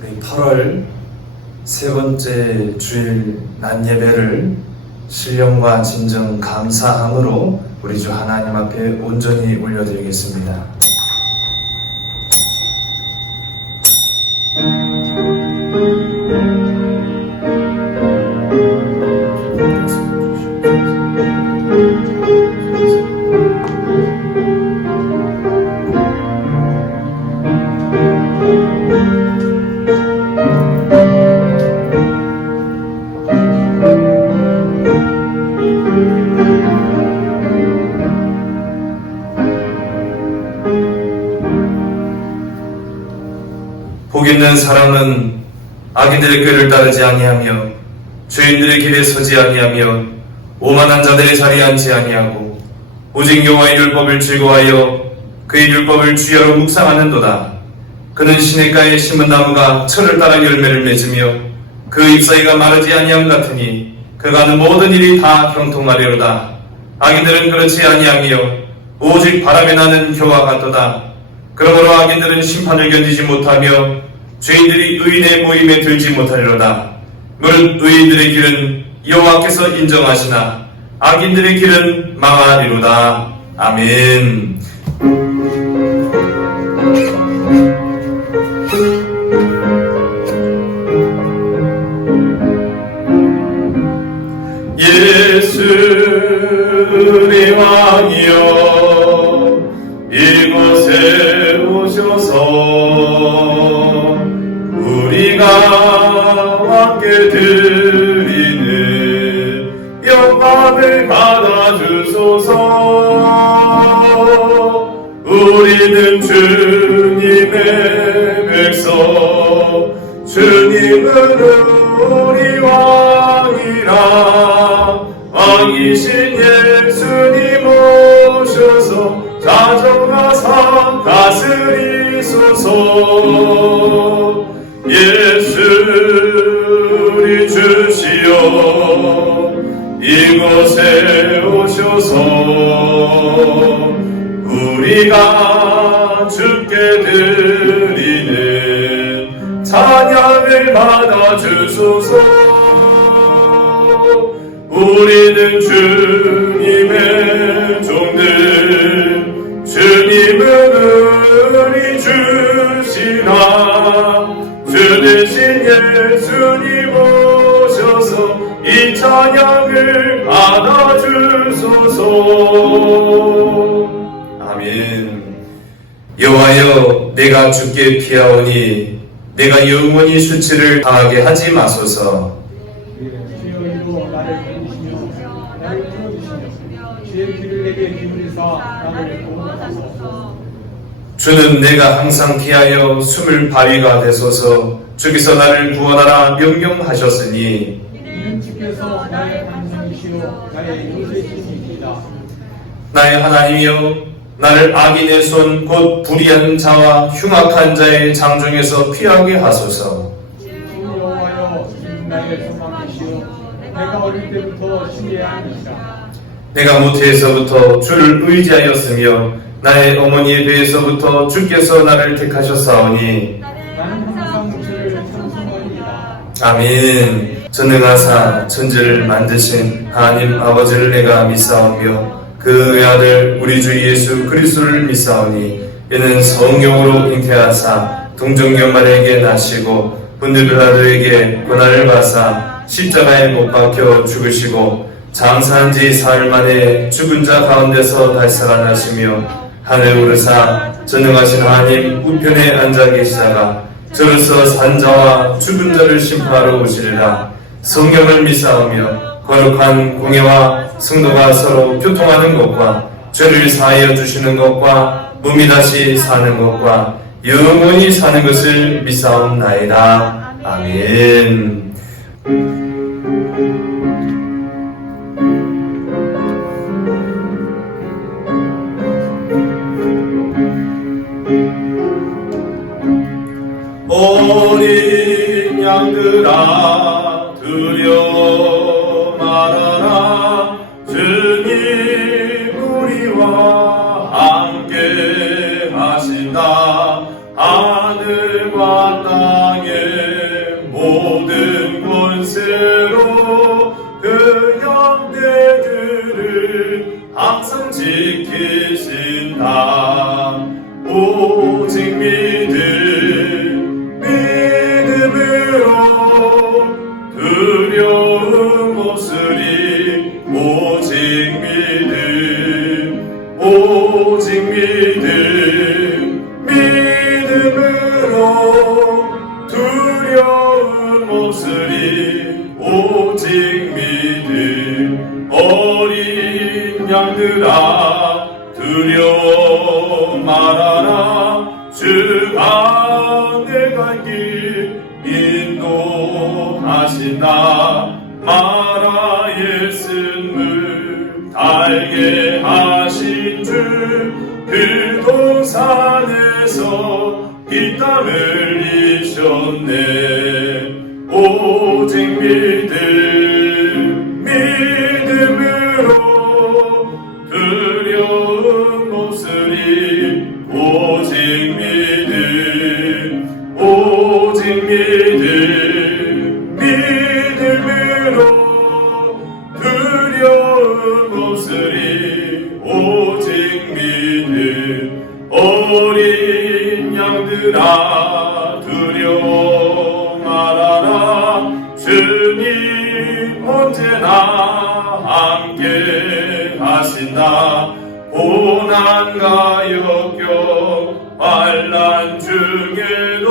8월 세 번째 주일 낮 예배를 신령과 진정 감사함으로 우리 주 하나님 앞에 온전히 올려드리겠습니다. 복 있는 사람은 악인들의 꾀를 따르지 아니하며 죄인들의 길에 서지 아니하며 오만한 자들의 자리에 앉지 아니하고 오직 여호와의 율법을 즐거워하여 그의 율법을 주야로 묵상하는도다. 그는 시냇가에 심은 나무가 철을 따라 열매를 맺으며 그 잎사귀가 마르지 아니함 같으니 그가 하는 모든 일이 다 형통하리로다. 악인들은 그렇지 아니하며 오직 바람에 나는 겨와 같도다. 그러므로 악인들은 심판을 견디지 못하며 죄인들이 의인의 모임에 들지 못하리로다. 무릇 의인들의 길은 여호와께서 인정하시나 악인들의 길은 망하리로다. 아멘. 예수의 왕이여 이곳에 오셔서 우리가 함께 드리는 영광을 받아주소서. 우리는 주님의 백성, 주님은 우리 왕이라. 왕이신 예수님 오셔서 자정하사 다스리소서. 예수 우리 주시여 이곳에 오셔서 우리가 주께 드리는 찬양을 받아주소서. 우리는 주님의 종들, 주님은 우리 주시라. 주 대신 예수님 오셔서 이 찬양을 받아주소서. 아멘. 여호와여 내가 주께 피하오니 내가 영원히 수치를 당하게 하지 마소서. 주는 내가 항상 피하여 숨을 바위가 되소서. 주께서 나를 구원하라 명령하셨으니 주께서 나의 반상이시요 나의 요새신이시다. 나의 하나님이여 나를 악인의 손 곧 불의한 자와 흉악한 자의 장중에서 피하게 하소서. 주 여호와여 주는 나의 소망이시요 내가 어릴 때부터 신뢰하니이다. 내가 모태에서부터 주를 의지하였으며 나의 어머니의 배에서부터 주께서 나를 택하셨사오니 나는 항상 주를 찬송하리이다. 아멘. 전능하사 천지를 만드신 하나님 아버지를 내가 믿사오며 그 외아들 우리 주 예수 그리스도를 믿사오니 이는 성령으로 잉태하사 동정녀마리에게 나시고 본디 빌라도에게 고난을 받사 십자가에 못 박혀 죽으시고 장사한 지 사흘 만에 죽은 자 가운데서 다시 살아나시며 하늘 오르사 전능하신 하나님 우편에 앉아 계시다가 저로서 산자와 죽은 자를 심판하러 오시리라. 성령을 믿사오며 거룩한 공예와 성도가 서로 교통하는 것과 죄를 사하여 주시는 것과 몸이 다시 사는 것과 영원히 사는 것을 믿사옵나이다. 아멘. 어린 양들아 두려워 말아라. 주님 우리와 함께 하신다. 하늘과 땅에 오직 믿음으로 두려움 없으리 오직 믿음으로 두려움 없으리 오직 믿음 어린 양들아 두려워 말아라 주가 내가 길 인도하신다 마라 예수를 달게 하신 주 그 동산에서 피땀 흘리셨네 오직 믿음으로 두려움 없으리 오직 믿음으로 두려움 없으리 오직 어린 양들아 두려워 말아라 주님 언제나 함께 하신다 고난과 역경 환난 중에도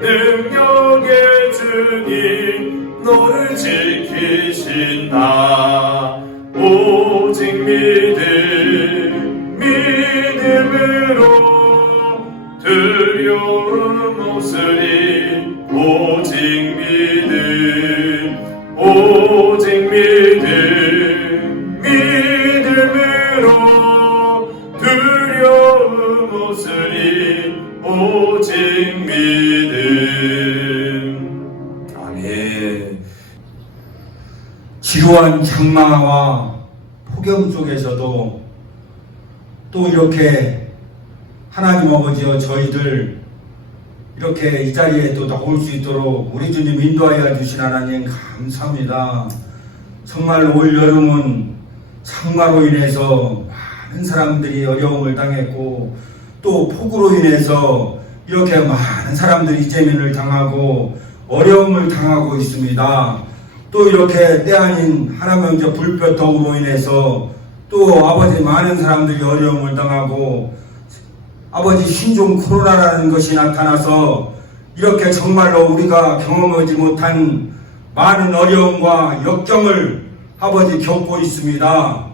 능력의 주님 너를 지키신다 오직 믿음으로 두려움 없으리 오직 믿음으로 두려움 없으리 오직 믿음 아멘. 지루한 장마와 폭염 속에서도 또 이렇게 하나님 아버지여 저희들 이렇게 이 자리에 또 나올 수 있도록 우리 주님 인도하여 주신 하나님 감사합니다. 정말 올 여름은 장마로 인해서 많은 사람들이 어려움을 당했고 또 폭우로 인해서 이렇게 많은 사람들이 재민을 당하고 어려움을 당하고 있습니다. 또 이렇게 때 아닌 하나님의 불볕더위로 인해서 또 아버지 많은 사람들이 어려움을 당하고 아버지 신종 코로나라는 것이 나타나서 이렇게 정말로 우리가 경험하지 못한 많은 어려움과 역경을 아버지 겪고 있습니다.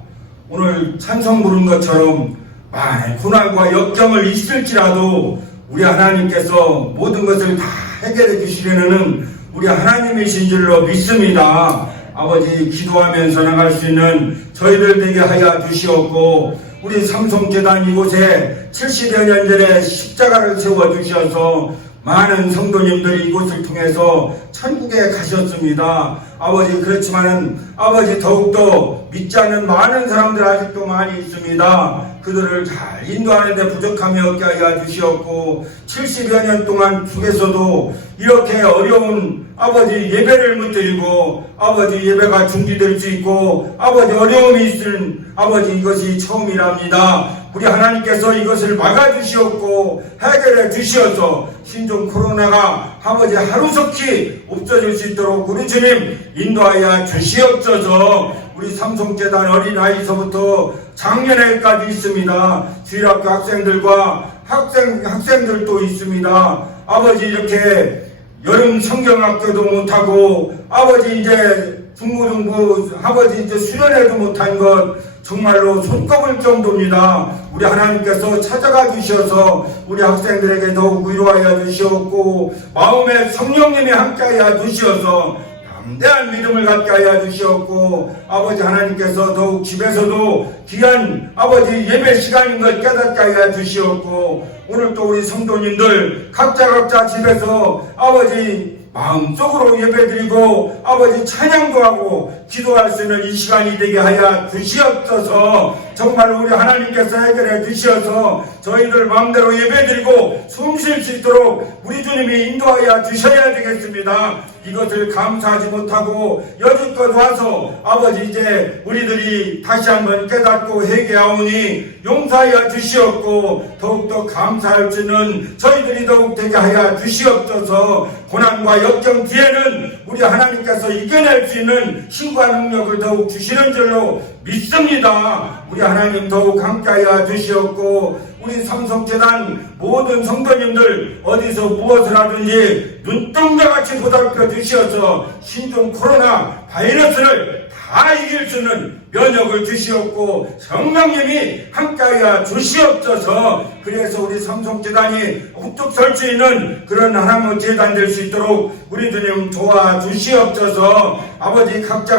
오늘 찬송 부른 것처럼 많은 고난과 역경을 있을지라도 우리 하나님께서 모든 것을 다 해결해 주시려는 우리 하나님이신 줄로 믿습니다. 아버지 기도하면서 나갈 수 있는 저희들 되게 하여 주시옵고 우리 삼성재단 이곳에 70여 년 전에 십자가를 세워주셔서 많은 성도님들이 이곳을 통해서 천국에 가셨습니다. 아버지 그렇지만은 아버지 더욱더 믿지 않는 많은 사람들 아직도 많이 있습니다. 그들을 잘 인도하는 데 부족함이 없게 하여 주시옵고 70여 년 동안 속에서도 이렇게 어려운 아버지 예배를 못 드리고 아버지 예배가 중지될 수 있고 아버지 어려움이 있을 아버지 이것이 처음이랍니다. 우리 하나님께서 이것을 막아주시옵고 해결해 주시어서 신종 코로나가 아버지 하루속히 없어질 수 있도록 우리 주님 인도하여 주시옵소서. 우리 삼성재단 어린아이서부터 작년에까지 있습니다. 주일학교 학생들과 학생들도 있습니다. 아버지 이렇게 여름 성경학교도 못하고 아버지 이제 중고등부 아버지 이제 수련회도 못한 것 정말로 손꼽을 정도입니다. 우리 하나님께서 찾아가 주셔서 우리 학생들에게 더욱 위로하여 주시옵고 마음에 성령님이 함께하여 주시어서 담대한 믿음을 갖게 하여 주시옵고 아버지 하나님께서 더욱 집에서도 귀한 아버지 예배 시간인 걸 깨닫게 하여 주시옵고 오늘 또 우리 성도님들 각자 집에서 아버지 마음속으로 예배드리고 아버지 찬양도 하고 기도할 수 있는 이 시간이 되게 하여 주시옵소서. 정말 우리 하나님께서 해결해 주셔서 저희들 마음대로 예배드리고 숨 쉴 수 있도록 우리 주님이 인도하여 주셔야 되겠습니다. 이것을 감사하지 못하고 여기껏 와서 아버지 이제 우리들이 다시 한번 깨닫고 회개하오니 용서하여 주시옵고 더욱더 감사할 줄은 저희들이 더욱 되게 하여 주시옵소서. 고난과 역경 뒤에는 우리 하나님께서 이겨낼 수 있는 힘과 능력을 더욱 주시는 줄로 믿습니다. 우리 하나님 더욱 함께하여 주시옵고 우리 삼성재단 모든 성도님들 어디서 무엇을 하든지 눈동자같이 보살펴 주시어서 신종 코로나 바이러스를 다 이길 수 있는 면역을 주시옵고 성령님이 함께하여 주시옵소서. 그래서 우리 삼성재단이 우뚝 설 수 있는 그런 하나님의 재단 될 수 있도록 우리 주님 도와주시옵소서. 아버지 각자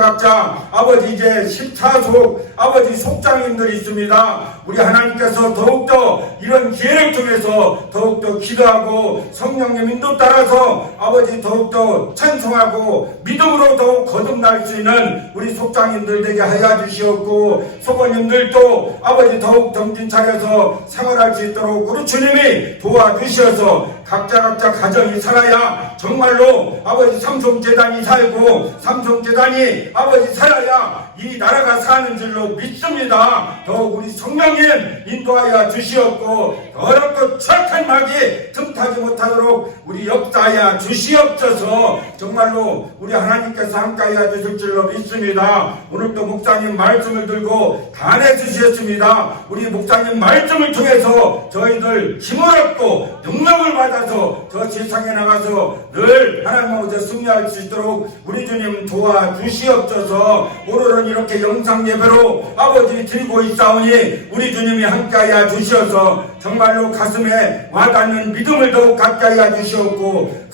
아버지 이제 14속 아버지 속장님들이 있습니다. 우리 하나님께서 더욱더 이런 기회를 통해서 더욱더 기도하고 성령님 인도 따라서 아버지 더욱더 찬송하고 믿음으로 더욱 거듭날 수 있는 우리 속장님들 되게 하여 주시옵고 소모님들도 아버지 더욱 정신 차려서 생활할 수 있도록 우리 주님이 도와주셔서 각자 가정이 살아야 정말로 아버지 삼성재단이 살고 삼성재단이 아버지 살아야 이 나라가 사는 줄로 믿습니다. 더욱 우리 성령님 인도하여 주시옵고 더럽고 추악한 마귀 틈타지 못하도록 우리 역사하여 주시옵소서. 정말로 우리 하나님께서 함께하여 주실 줄로 믿습니다. 오늘도 목사님 말씀을 들고 단해 주셨습니다. 우리 목사님 말씀을 통해서 저희들 힘을 얻고 능력을 받아서 저 세상에 나가서 늘 하나님 앞에 승리할 수 있도록 우리 주님 도와주시옵소서. 오늘은 이렇게 영상 예배로 아버지 드리고 있사오니 우리 주님이 함께하여 주셔서 정말로 가슴에 와닿는 믿음을 더욱 갖게 하여 주시옵고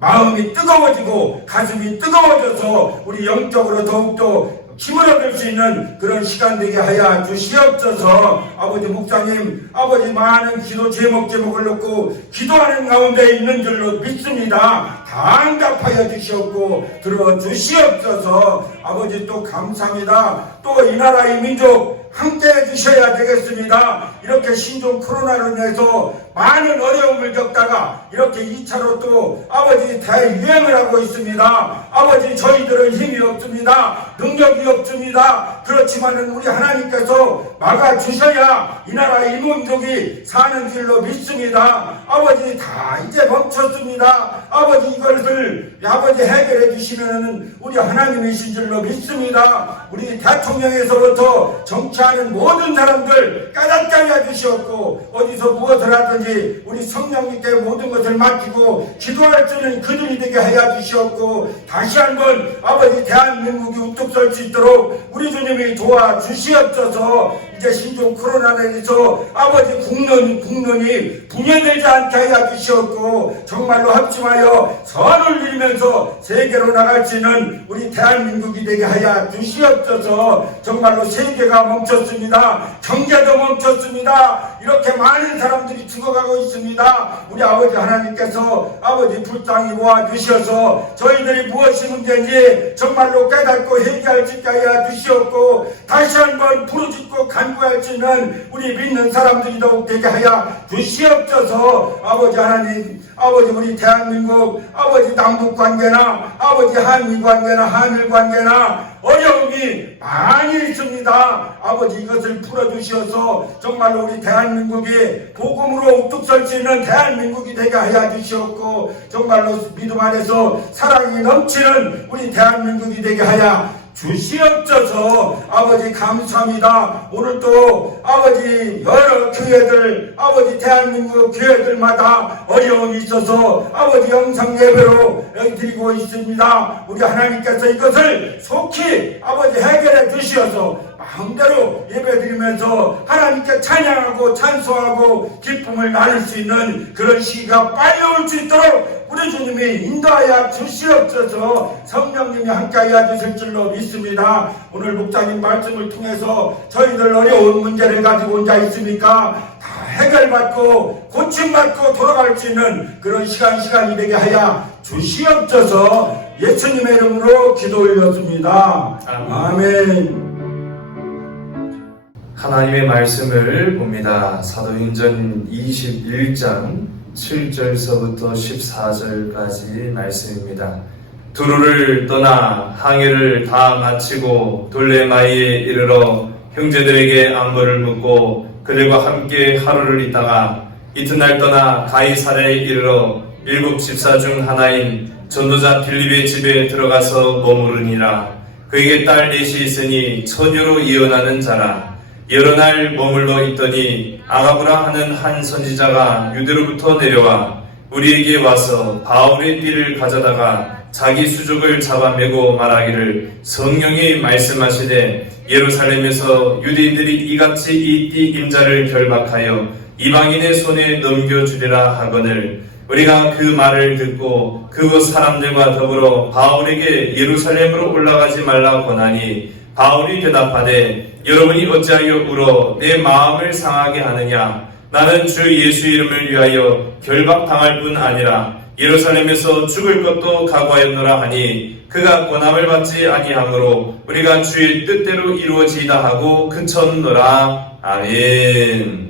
마음이 뜨거워지고 가슴이 뜨거워져서 우리 영적으로 더욱더 힘을 얻을 수 있는 그런 시간 되게 하여 주시옵소서. 아버지 목사님 아버지 많은 기도 제목을 놓고 기도하는 가운데 있는 줄로 믿습니다. 다 응답하여 주시옵고 들어주시옵소서. 아버지 또 감사합니다. 또 이 나라 이 민족 함께 해주셔야 되겠습니다. 이렇게 신종 코로나로 인해서 많은 어려움을 겪다가 이렇게 2차로 또 아버지 대유행을 하고 있습니다. 아버지 저희들은 힘이 없습니다. 능력이 없습니다. 그렇지만은 우리 하나님께서 막아주셔야 이 나라 이 민족이 사는 길로 믿습니다. 아버지 다 이제 멈췄습니다. 아버지 이것을 아버지 해결해 주시는 우리 하나님이신 줄로 믿습니다. 우리 대통령에서부터 정치하는 모든 사람들 까닭게 하여 주시옵고 어디서 무엇을 하든지 우리 성령님께 모든 것을 맡기고 기도할 수 있는 그들이 되게 하여 주시옵고 다시 한번 아버지 대한민국이 우뚝 설 수 있도록 우리 주님이 도와주시옵소서. 이제 신종 코로나로 인해서 아버지 국론이 분열되지 않게 하여 주시옵고 정말로 합심하여 선을 이루면서 세계로 나갈 수 있는 우리 대한민국이 되게 하여 주시옵소서. 정말로 세계가 멈췄습니다. 경제도 멈췄습니다. 이렇게 많은 사람들이 죽어가고 있습니다. 우리 아버지 하나님께서 아버지 불쌍히 모아주셔서 저희들이 무엇이 문제인지 정말로 깨닫고 회개할 수 있게 하여 주시옵고 다시 한번 부르짖고 간구할 수 있는 우리 믿는 사람들이 더욱 되게 하여 주시옵소서. 아버지 하나님 아버지 우리 대한민국 아버지 남북관계나 아버지 한미관계나 한일관계나 어려움이 많이 있습니다. 아버지 이것을 풀어주셔서 정말로 우리 대한민국이 복음으로 우뚝 설 수 있는 대한민국이 되게 하여 주시옵고 정말로 믿음 안에서 사랑이 넘치는 우리 대한민국이 되게 하여 주시옵소서. 아버지 감사합니다. 오늘도 아버지 여러 교회들 아버지 대한민국 교회들마다 어려움이 있어서 아버지 영상 예배로 드리고 있습니다. 우리 하나님께서 이것을 속히 아버지 해결해 주시어서 마음대로 예배드리면서 하나님께 찬양하고 찬송하고 기쁨을 나눌 수 있는 그런 시기가 빨리 올 수 있도록 우리 주님이 인도하여 주시옵소서. 성령님이 함께하여 주실 줄로 믿습니다. 오늘 목사님 말씀을 통해서 저희들 어려운 문제를 가지고 온 자 있습니까? 다 해결받고 고침받고 돌아갈 수 있는 그런 시간이 되게 하여 주시옵소서. 예수님의 이름으로 기도 올렸습니다. 아멘. 하나님의 말씀을 봅니다. 사도행전 21장 7절서부터 14절까지 말씀입니다. 두루를 떠나 항해를 다 마치고 돌레마이에 이르러 형제들에게 안부를 묻고 그들과 함께 하루를 있다가 이튿날 떠나 가이사랴에 이르러 7 집사 중 하나인 전도자 빌립의 집에 들어가서 머무르니라. 그에게 딸 넷이 있으니 처녀로 예언하는 자라. 여러 날 머물러 있더니 아가브라 하는 한 선지자가 유대로부터 내려와 우리에게 와서 바울의 띠를 가져다가 자기 수족을 잡아매고 말하기를 성령이 말씀하시되 예루살렘에서 유대인들이 이같이 이 띠 임자를 결박하여 이방인의 손에 넘겨주리라 하거늘 우리가 그 말을 듣고 그곳 사람들과 더불어 바울에게 예루살렘으로 올라가지 말라 권하니 바울이 대답하되 여러분이 어찌하여 울어 내 마음을 상하게 하느냐 나는 주 예수 이름을 위하여 결박당할 뿐 아니라 예루살렘에서 죽을 것도 각오하였노라 하니 그가 권함을 받지 아니하므로 우리가 주의 뜻대로 이루어지이다 하고 그쳤노라. 아멘.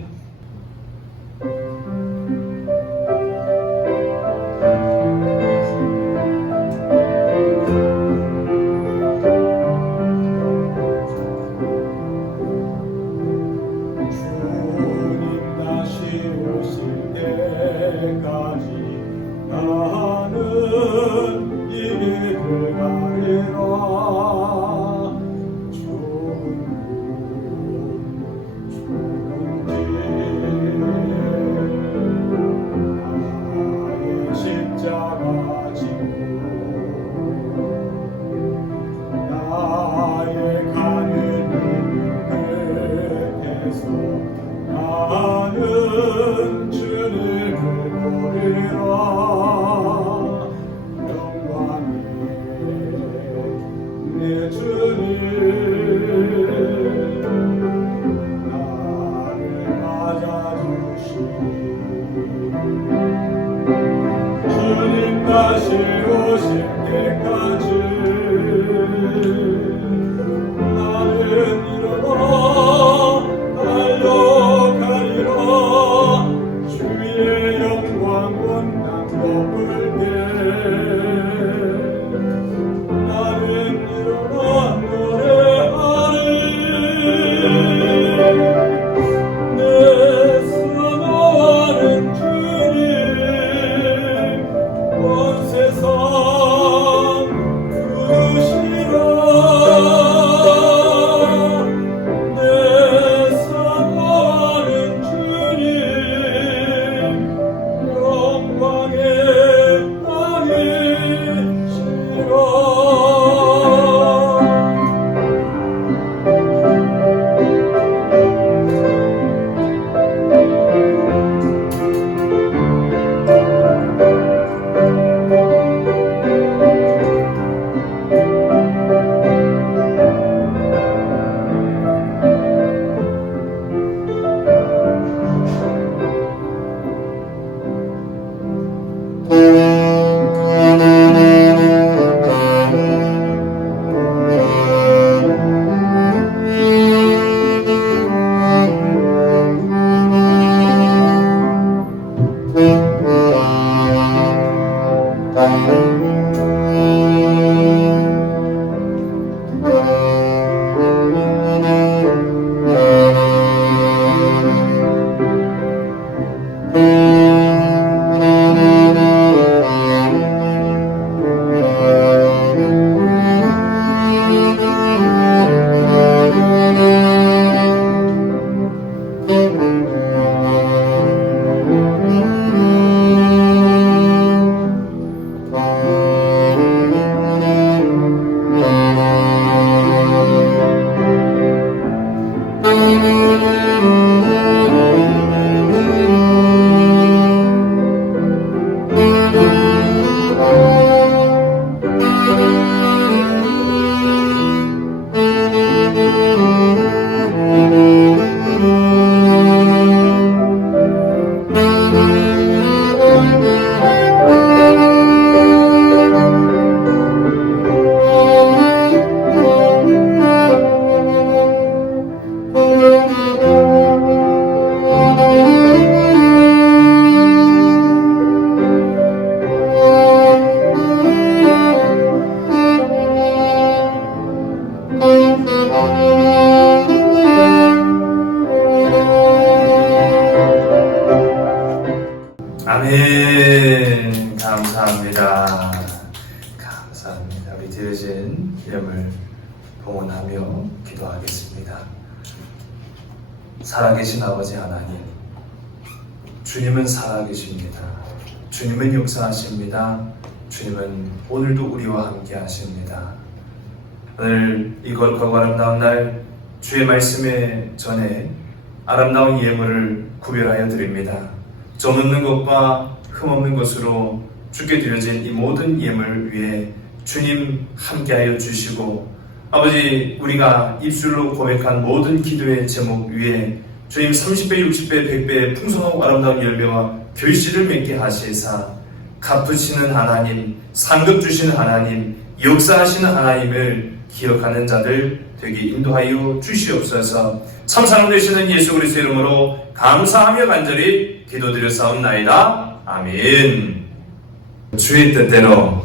다시 오실 때까지 나는 일어나 달려가리라. 주의 영광은 난 덮을 때 나는 일어나 노래하리. 내 선호하는 주님 온 세상 부르시라. 내 사랑하는 주님 영광의 땅이시라. 아멘. 감사합니다. 감사합니다. 우리 드려진 이름을 봉헌하며 기도하겠습니다. 살아계신 아버지 하나님, 주님은 살아계십니다. 주님은 역사하십니다. 주님은 오늘도 우리와 함께 하십니다. 오늘 이 거룩하고 아름다운 날 주의 말씀에 전해 아름다운 예물을 구별하여 드립니다. 점 없는 것과 흠 없는 것으로 주께 드려진 이 모든 예물 위에 주님 함께하여 주시고, 아버지 우리가 입술로 고백한 모든 기도의 제목 위에 주님 30배, 60배, 100배의 풍성하고 아름다운 열매와 결실을 맺게 하시사 갚으시는 하나님, 상급 주시는 하나님, 역사하시는 하나님을 기억하는 자들 되게 인도하여 주시옵소서. 참 사랑 되시는 예수 그리스도 이름으로 감사하며 간절히 기도드렸사옵나이다. 아멘. 주의 뜻대로,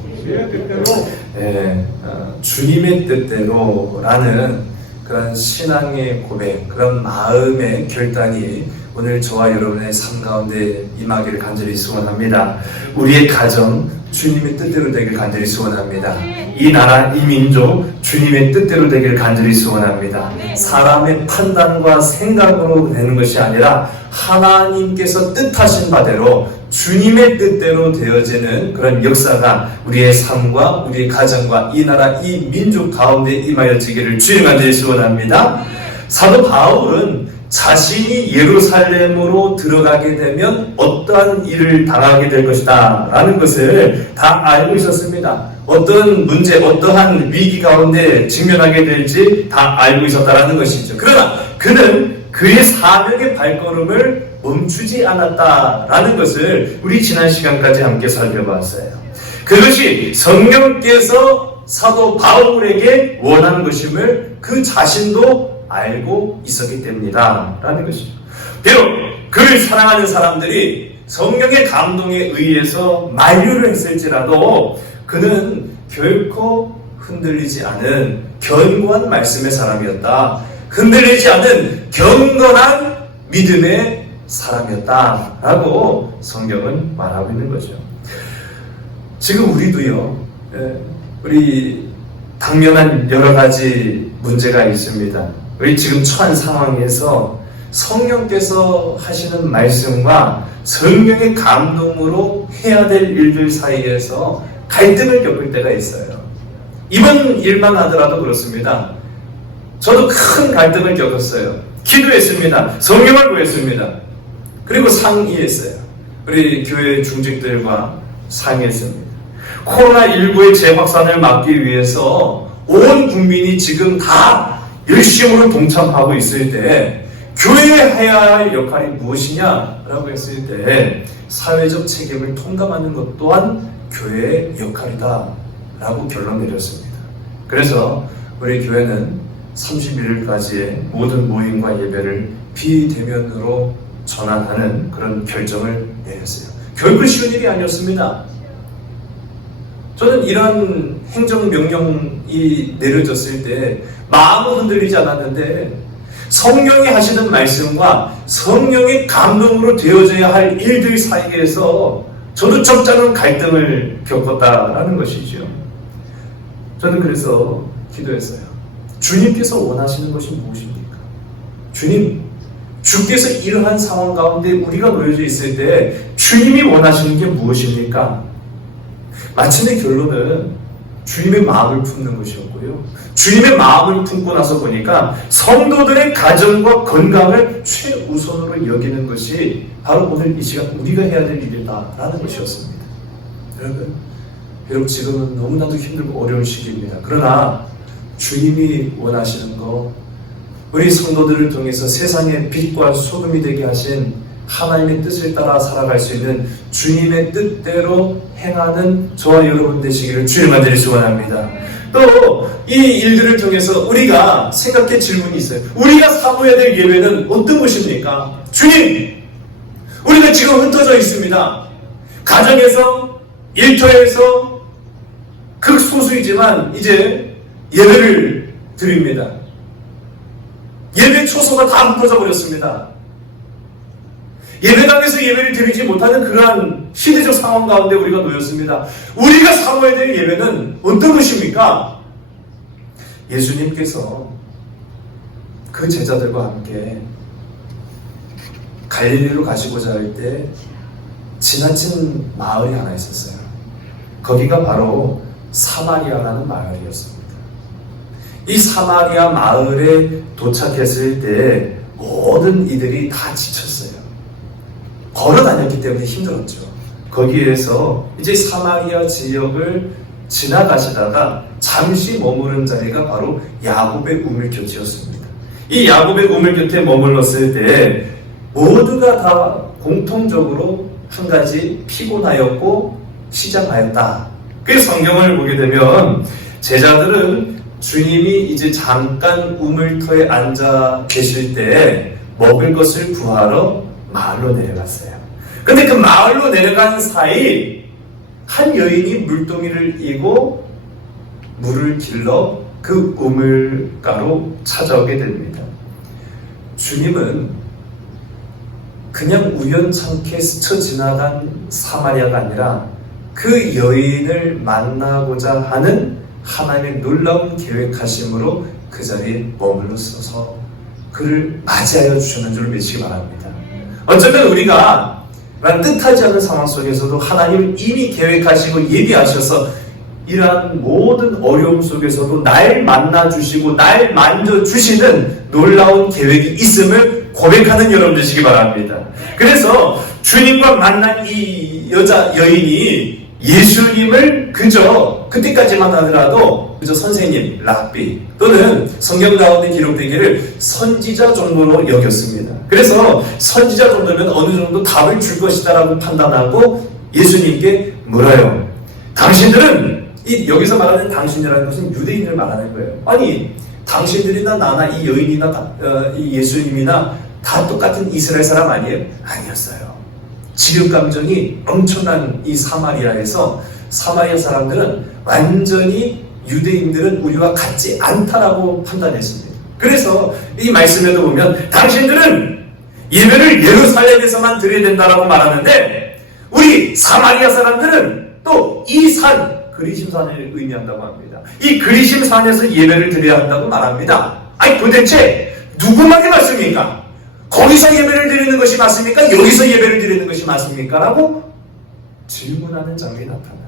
주님의 뜻대로라는 그런 신앙의 고백, 그런 마음의 결단이 오늘 저와 여러분의 삶 가운데 임하기를 간절히 소원합니다. 우리의 가정 주님의 뜻대로 되길 간절히 소원합니다. 이 나라, 이 민족 주님의 뜻대로 되길 간절히 소원합니다. 사람의 판단과 생각으로 되는 것이 아니라 하나님께서 뜻하신 바대로 주님의 뜻대로 되어지는 그런 역사가 우리의 삶과 우리의 가정과 이 나라, 이 민족 가운데 임하여지기를 주님 간절히 소원합니다. 사도 바울은 자신이 예루살렘으로 들어가게 되면 어떠한 일을 당하게 될 것이다 라는 것을 다 알고 있었습니다. 어떤 문제, 어떠한 위기 가운데 직면하게 될지 다 알고 있었다라는 것이죠. 그러나 그는 그의 사명의 발걸음을 멈추지 않았다라는 것을 우리 지난 시간까지 함께 살펴봤어요. 그것이 성령께서 사도 바울에게 원하는 것임을 그 자신도 알고 있었기 때문이다 라는 것이죠. 비록 그를 사랑하는 사람들이 성령의 감동에 의해서 만류를 했을지라도 그는 결코 흔들리지 않은 견고한 말씀의 사람이었다. 흔들리지 않은 경건한 믿음의 사람이었다 라고 성경은 말하고 있는 거죠. 지금 우리도요, 우리 당면한 여러 가지 문제가 있습니다. 우리 지금 처한 상황에서 성령께서 하시는 말씀과 성령의 감동으로 해야 될 일들 사이에서 갈등을 겪을 때가 있어요. 이번 일만 하더라도 그렇습니다. 저도 큰 갈등을 겪었어요. 기도했습니다. 성령을 구했습니다. 그리고 상의했어요. 우리 교회 중직들과 상의했습니다. 코로나19의 재확산을 막기 위해서 온 국민이 지금 다 열심으로 동참하고 있을 때 교회에 해야 할 역할이 무엇이냐라고 했을 때 사회적 책임을 통감하는 것 또한 교회의 역할이다 라고 결론 내렸습니다. 그래서 우리 교회는 31일까지의 모든 모임과 예배를 비대면으로 전환하는 그런 결정을 내렸어요. 결코 쉬운 일이 아니었습니다. 저는 이런 행정명령이 내려졌을 때 마음은 흔들리지 않았는데 성령이 하시는 말씀과 성령의 감동으로 되어져야 할 일들 사이에서 저도 점잖은 갈등을 겪었다라는 것이죠. 저는 그래서 기도했어요. 주님께서 원하시는 것이 무엇입니까? 주님, 주께서 이러한 상황 가운데 우리가 놓여져 있을 때 주님이 원하시는 게 무엇입니까? 마침내 결론은 주님의 마음을 품는 것이었고요. 주님의 마음을 품고 나서 보니까 성도들의 가정과 건강을 최우선으로 여기는 것이 바로 오늘 이 시간 우리가 해야 될 일이다라는 것이었습니다. 여러분, 비록 지금은 너무나도 힘들고 어려운 시기입니다. 그러나 주님이 원하시는 것, 우리 성도들을 통해서 세상의 빛과 소금이 되게 하신 하나님의 뜻을 따라 살아갈 수 있는 주님의 뜻대로 행하는 저와 여러분 되시기를 주님 간절히 소원합니다. 또 이 일들을 통해서 우리가 생각할 질문이 있어요. 우리가 사모해야 될 예배는 어떤 것입니까? 주님, 우리가 지금 흩어져 있습니다. 가정에서, 일터에서 극소수이지만 이제 예배를 드립니다. 예배 초소가 다 묶어져 버렸습니다. 예배당에서 예배를 드리지 못하는 그러한 시대적 상황 가운데 우리가 놓였습니다. 우리가 사모해야 될 예배는 어떤 것입니까? 예수님께서 그 제자들과 함께 갈릴리로 가시고자 할 때 지나친 마을이 하나 있었어요. 거기가 바로 사마리아라는 마을이었습니다. 이 사마리아 마을에 도착했을 때 모든 이들이 다 지쳤어요. 걸어 다녔기 때문에 힘들었죠. 거기에서 이제 사마리아 지역을 지나가시다가 잠시 머무른 자리가 바로 야곱의 우물곁이었습니다. 이 야곱의 우물곁에 머물렀을 때 모두가 다 공통적으로 한 가지 피곤하였고 시장하였다. 그래서 성경을 보게 되면 제자들은 주님이 이제 잠깐 우물터에 앉아 계실 때 먹을 것을 구하러 마을로 내려갔어요. 근데 그 마을로 내려간 사이 한 여인이 물동이를 이고 물을 길러 그 우물가로 찾아오게 됩니다. 주님은 그냥 우연찮게 스쳐 지나간 사마리아가 아니라 그 여인을 만나고자 하는 하나님의 놀라운 계획하심으로 그 자리에 머물러 서서 그를 맞이하여 주셨는 줄 믿으시기 바랍니다. 어쩌면 우리가 뜻하지 않은 상황 속에서도 하나님 이미 계획하시고 예비하셔서 이러한 모든 어려움 속에서도 날 만나주시고 날 만져주시는 놀라운 계획이 있음을 고백하는 여러분 되시기 바랍니다. 그래서 주님과 만난 이 여인이 예수님을 그저 그때까지만 하더라도 그저 선생님, 랍비 또는 성경 가운데 기록되기를 선지자 정도로 여겼습니다. 그래서 선지자 정도면 어느 정도 답을 줄 것이다라고 판단하고 예수님께 물어요. 당신들은 여기서 말하는 당신이라는 것은 유대인을 말하는 거예요. 아니 당신들이나 나나 이 여인이나 이 예수님이나 다 똑같은 이스라엘 사람 아니에요? 아니었어요. 지역감정이 엄청난 이 사마리아에서 사마리아 사람들은 완전히 유대인들은 우리와 같지 않다라고 판단했습니다. 그래서 이 말씀에도 보면 당신들은 예배를 예루살렘에서만 드려야 된다라고 말하는데 우리 사마리아 사람들은 또 이 산 그리심산을 의미한다고 합니다. 이 그리심산에서 예배를 드려야 한다고 말합니다. 아니 도대체 누구 말이 맞습니까? 거기서 예배를 드리는 것이 맞습니까? 여기서 예배를 드리는 것이 맞습니까? 라고 질문하는 장면이 나타나요.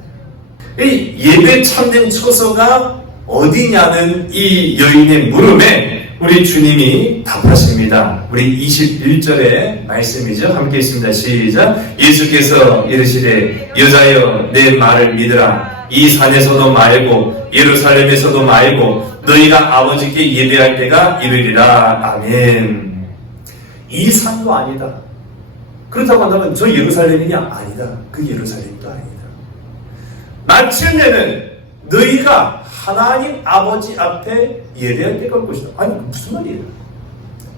이 예배 참된 처소가 어디냐는 이 여인의 물음에 우리 주님이 답하십니다. 우리 21절의 말씀이죠. 함께 있습니다. 시작. 예수께서 이르시되 여자여 내 말을 믿으라. 이 산에서도 말고 예루살렘에서도 말고 너희가 아버지께 예배할 때가 이르리라. 아멘. 이 산도 아니다. 그렇다고 한다면 저 예루살렘이냐? 아니다. 그 예루살렘도 아니다. 마침내는 너희가 하나님 아버지 앞에 예배할 때가 올 것이다. 아니 무슨 말이에요?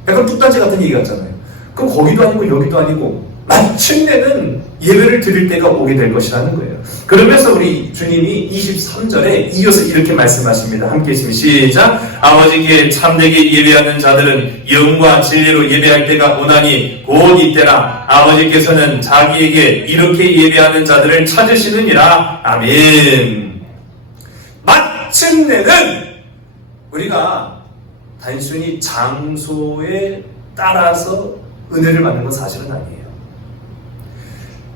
약간 뚝단지 같은 얘기 같잖아요. 그럼 거기도 아니고 여기도 아니고 마침내는 예배를 드릴 때가 오게 될 것이라는 거예요. 그러면서 우리 주님이 23절에 이어서 이렇게 말씀하십니다. 함께 있으면 시작. 아버지께 참되게 예배하는 자들은 영과 진리로 예배할 때가 오나니 곧 이때라. 아버지께서는 자기에게 이렇게 예배하는 자들을 찾으시느니라. 아멘. 마침내는 우리가 단순히 장소에 따라서 은혜를 받는 건 사실은 아니에요.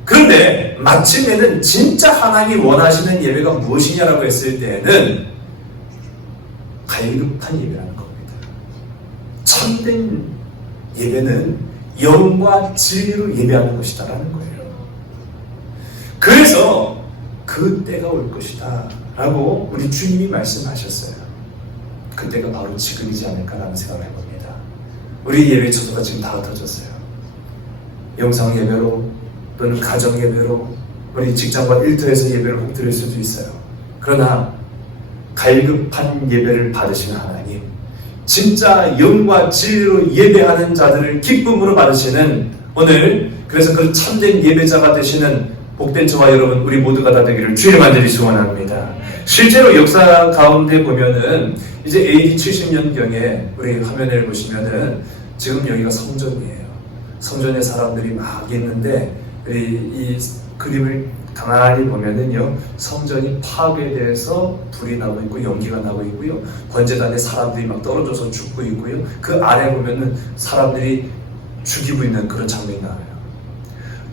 그런데 마침내는 진짜 하나님이 원하시는 예배가 무엇이냐라고 했을 때에는 갈급한 예배라는 겁니다. 참된 예배는 영과 진리로 예배하는 것이다라는 거예요. 그래서 그 때가 올 것이다 라고 우리 주님이 말씀하셨어요. 그때가 바로 지금이지 않을까라는 생각을 해봅니다. 우리 예배 처소가 지금 다 흩어졌어요. 영상 예배로 또는 가정 예배로 우리 직장과 일터에서 예배를 꼭 드릴 수도 있어요. 그러나 갈급한 예배를 받으시는 하나님, 진짜 영과 진리로 예배하는 자들을 기쁨으로 받으시는 오늘, 그래서 그 참된 예배자가 되시는 복된 저와 여러분 우리 모두가 다 되기를 주의 간절히 소원합니다. 실제로 역사 가운데 보면은 이제 AD 70년경에 우리 화면을 보시면은 지금 여기가 성전이에요. 성전에 사람들이 막 있는데 이 그림을 가만히 보면은요, 성전이 파괴돼서 불이 나고 있고 연기가 나고 있고요, 번제단에 사람들이 막 떨어져서 죽고 있고요, 그 아래 보면은 사람들이 죽이고 있는 그런 장면이 나와요.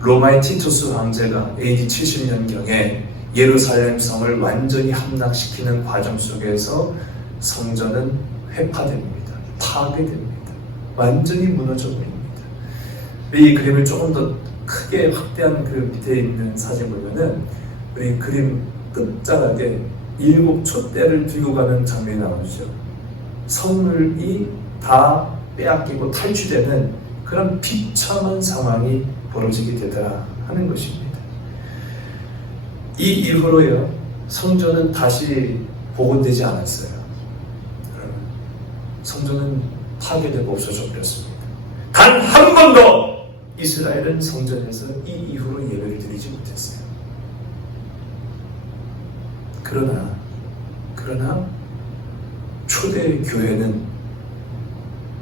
로마의 티투스 황제가 AD 70년경에 예루살렘 성을 완전히 함락시키는 과정 속에서 성전은 회파됩니다. 파괴됩니다. 완전히 무너져 버립니다. 이 그림을 조금 더 크게 확대한 그 밑에 있는 사진 보면은 우리 그림 끝자락에 7 촛대를 들고 가는 장면이 나오죠. 성물이 다 빼앗기고 탈취되는 그런 비참한 상황이 벌어지게 되더라 하는 것입니다. 이 이후로요, 성전은 다시 복원되지 않았어요. 성전은 파괴되고 없어져 버렸습니다. 단 한 번도 이스라엘은 성전에서 이 이후로 예배를 드리지 못했어요. 그러나 초대교회는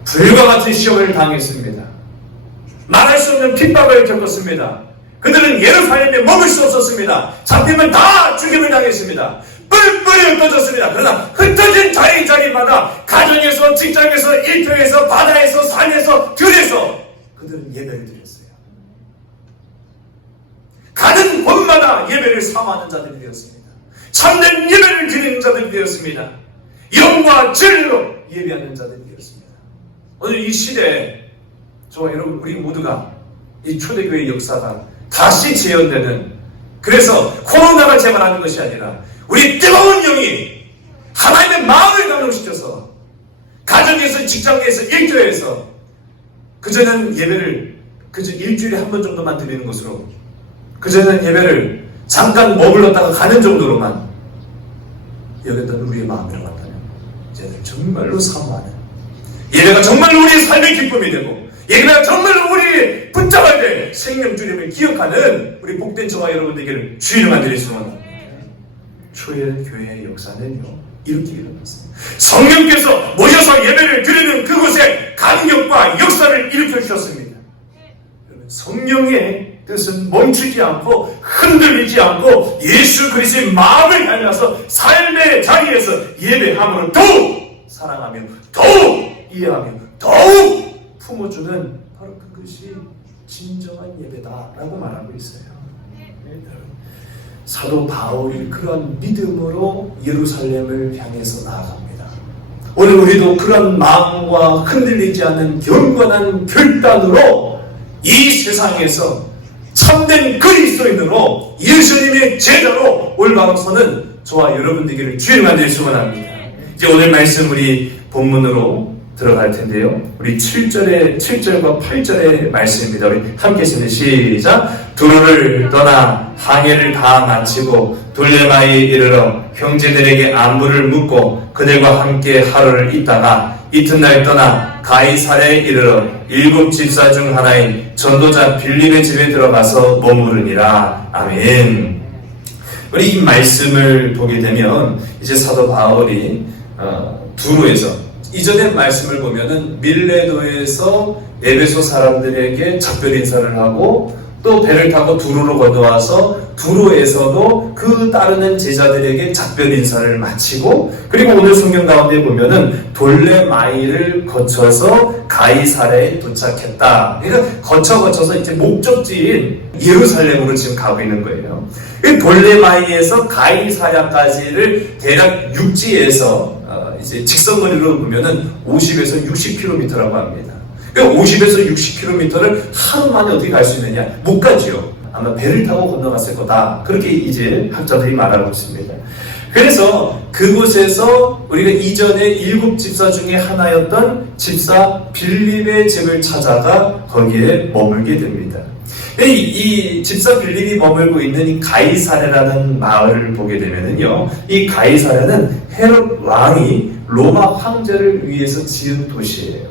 불과 같은 시험을 당했습니다. 말할 수 없는 핍박을 겪었습니다. 그들은 예루살렘에 머물 수 없었습니다. 잡히면 다 죽임을 당했습니다. 뿔뿔이 흩어졌습니다. 그러나 흩어진 자리마다 가정에서, 직장에서, 일터에서, 바다에서, 산에서, 들에서 그들은 예배를 드렸어요. 가는 곳마다 예배를 사모하는 자들이 되었습니다. 참된 예배를 드리는 자들이 되었습니다. 영과 진리로 예배하는 자들이 되었습니다. 오늘 이 시대에 저와 여러분, 우리 모두가 이 초대교회의 역사가 다시 재현되는, 그래서 코로나가 재발하는 것이 아니라 우리 뜨거운 영이 하나님의 마음을 감동시켜서 가정에서, 직장에서, 일터에서 그전에는 예배를 그저 일주일에 한 번 정도만 드리는 것으로, 그전에는 예배를 잠깐 머물렀다가 가는 정도로만 여겼던 우리의 마음이라고 한다면, 이제는 정말로 사모하는, 예배가 정말로 우리의 삶의 기쁨이 되고, 예배가 정말로 우리 붙잡아야 될 생명줄임을 기억하는 우리 복된 저와 여러분들에게 주의를 만드릴 수만 합니다. 초대교회의 역사는요, 이렇게 일어났습니다. 성령께서 모여서 예배를 드리는 그곳에 감격과 역사를 일으켜 주셨습니다. 성령의 뜻은 멈추지 않고 흔들리지 않고 예수 그리스도의 마음을 향해서 삶의 자리에서 예배함으로 더욱 사랑하며 더욱 이해하며 더욱 품어주는 바로 그것이 진정한 예배다라고 말하고 있어요. 사도 바울이 그런 믿음으로 예루살렘을 향해서 나아갑니다. 오늘 우리도 그런 마음과 흔들리지 않는 경건한 결단으로 이 세상에서 참된 그리스도인으로 예수님의 제자로 올바로 서는 저와 여러분들에게 주의를 만들 수만 합니다. 이제 오늘 말씀 우리 본문으로 들어갈 텐데요. 우리 7절과 8절의 말씀입니다. 우리 함께 읽습니다. 시작. 두로를 떠나 항해를 다 마치고 돌레마에 이르러 형제들에게 안부를 묻고 그들과 함께 하루를 있다가 이튿날 떠나 가이사랴에 이르러 7 집사 중 하나인 전도자 빌립의 집에 들어가서 머무르니라. 아멘. 우리 이 말씀을 보게 되면 이제 사도 바울이 두로에서, 이전의 말씀을 보면은 밀레도에서 에베소 사람들에게 작별 인사를 하고 또 배를 타고 두로로 건너와서 두로에서도 그 따르는 제자들에게 작별 인사를 마치고, 그리고 오늘 성경 가운데 보면은 돌레마이를 거쳐서 가이사랴에 도착했다. 그러니까 거쳐서 이제 목적지인 예루살렘으로 지금 가고 있는 거예요. 돌레마이에서 가이사랴까지를 대략 육지에서 이제 직선거리로 보면은 50에서 60km라고 합니다. 50에서 60km를 하루 만에 어떻게 갈 수 있느냐? 못 가지요. 아마 배를 타고 건너갔을 거다. 그렇게 이제 학자들이 말하고 있습니다. 그래서 그곳에서 우리가 이전에 7 집사 중에 하나였던 집사 빌립의 집을 찾아가 거기에 머물게 됩니다. 이 집사 빌립이 머물고 있는 이 가이사랴라는 마을을 보게 되면은요, 이 가이사랴는 헤롯 왕이 로마 황제를 위해서 지은 도시예요.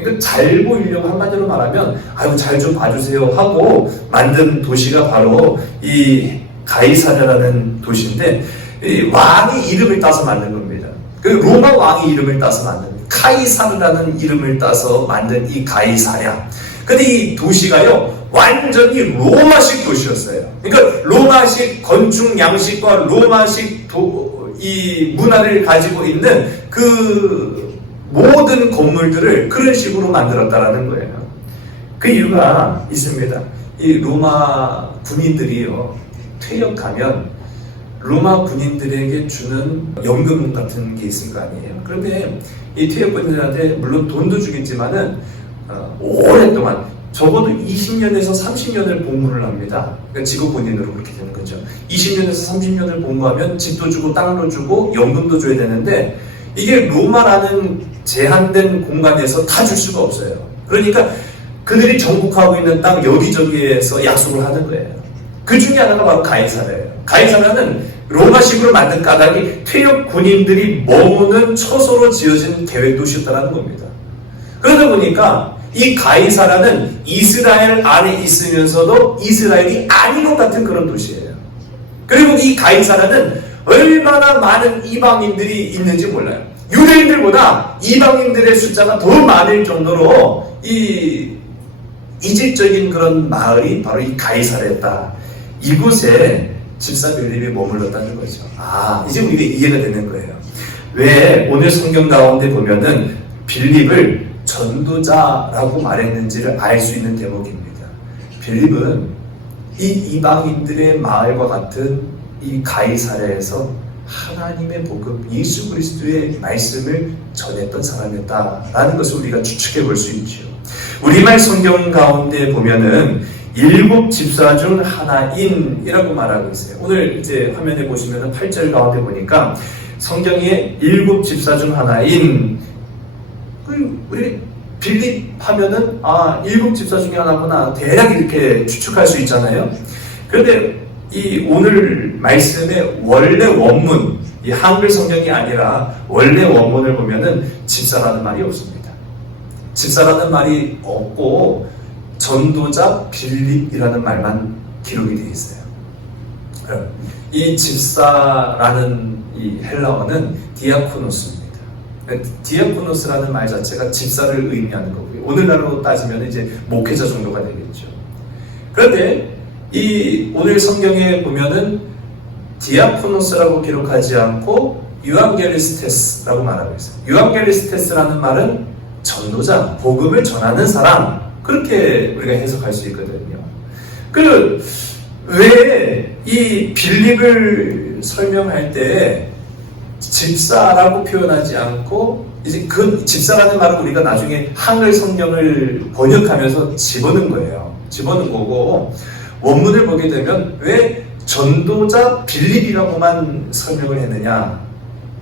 이거 잘 보이려고 한마디로 말하면 아유 잘 좀 봐주세요 하고 만든 도시가 바로 이 가이사랴라는 도시인데, 이 왕의 이름을 따서 만든 겁니다. 그 로마 왕의 이름을 따서 만든 카이사르라는 이름을 따서 만든 이 가이사랴. 근데 이 도시가요, 완전히 로마식 도시였어요. 그러니까 로마식 건축 양식과 로마식 이 문화를 가지고 있는 그 모든 건물들을 그런 식으로 만들었다라는 거예요. 그 이유가 있습니다. 이 로마 군인들이요, 퇴역하면 로마 군인들에게 주는 연금 같은 게 있을 거 아니에요. 그런데 이 퇴역군인들한테 물론 돈도 주겠지만은 오랫동안 적어도 20년에서 30년을 복무를 합니다. 그러니까 직업군인으로 그렇게 되는 거죠. 20년에서 30년을 복무하면 집도 주고 땅도 주고 연금도 줘야 되는데 이게 로마라는 제한된 공간에서 다 줄 수가 없어요. 그러니까 그들이 정복하고 있는 땅 여기저기에서 약속을 하는 거예요. 그 중에 하나가 바로 가이사라예요. 가이사라는 로마식으로 만든 까닭이 퇴역 군인들이 머무는 처소로 지어진 계획 도시였다는 겁니다. 그러다 보니까 이 가이사라는 이스라엘 안에 있으면서도 이스라엘이 아닌 것 같은 그런 도시예요. 그리고 이 가이사라는 얼마나 많은 이방인들이 있는지 몰라요. 유대인들보다 이방인들의 숫자가 더 많을 정도로 이 이질적인 그런 마을이 바로 이 가이사라였다. 이곳에 집사 빌립이 머물렀다는 거죠. 아, 이제 우리가 이해가 되는 거예요. 왜 오늘 성경 가운데 보면은 빌립을 전도자라고 말했는지를 알 수 있는 대목입니다. 빌립은 이 이방인들의 마을과 같은 이 가이사랴에서 하나님의 복음, 예수 그리스도의 말씀을 전했던 사람이었다라는 것을 우리가 추측해 볼 수 있죠. 우리말 성경 가운데 보면은 7 집사 중 하나인이라고 말하고 있어요. 오늘 이제 화면에 보시면은 8절 가운데 보니까 성경에 7 집사 중 하나인, 우리 빌립 하면은 7 집사 중에 하나구나 대략 이렇게 추측할 수 있잖아요. 그런데 이 오늘 말씀의 원래 원문, 이 한글 성경이 아니라 원래 원문을 보면은 집사라는 말이 없습니다. 집사라는 말이 없고 전도자 빌립이라는 말만 기록이 되어 있어요. 이 집사라는 이 헬라어는 디아코노스입니다. 디아코노스라는 말 자체가 집사를 의미하는 거고요. 오늘날로 따지면 이제 목회자 정도가 되겠죠. 그런데 이 오늘 성경에 보면은 디아코노스라고 기록하지 않고 유앙겔리스테스라고 말하고 있어요. 유앙겔리스테스라는 말은 전도자, 복음을 전하는 사람, 그렇게 우리가 해석할 수 있거든요. 왜 이 빌립을 설명할 때 집사라고 표현하지 않고 이제 그 집사라는 말은 우리가 나중에 한글 성경을 번역하면서 집어넣은 거예요. 집어넣은 거고 원문을 보게 되면 왜 전도자 빌립이라고만 설명을 했느냐?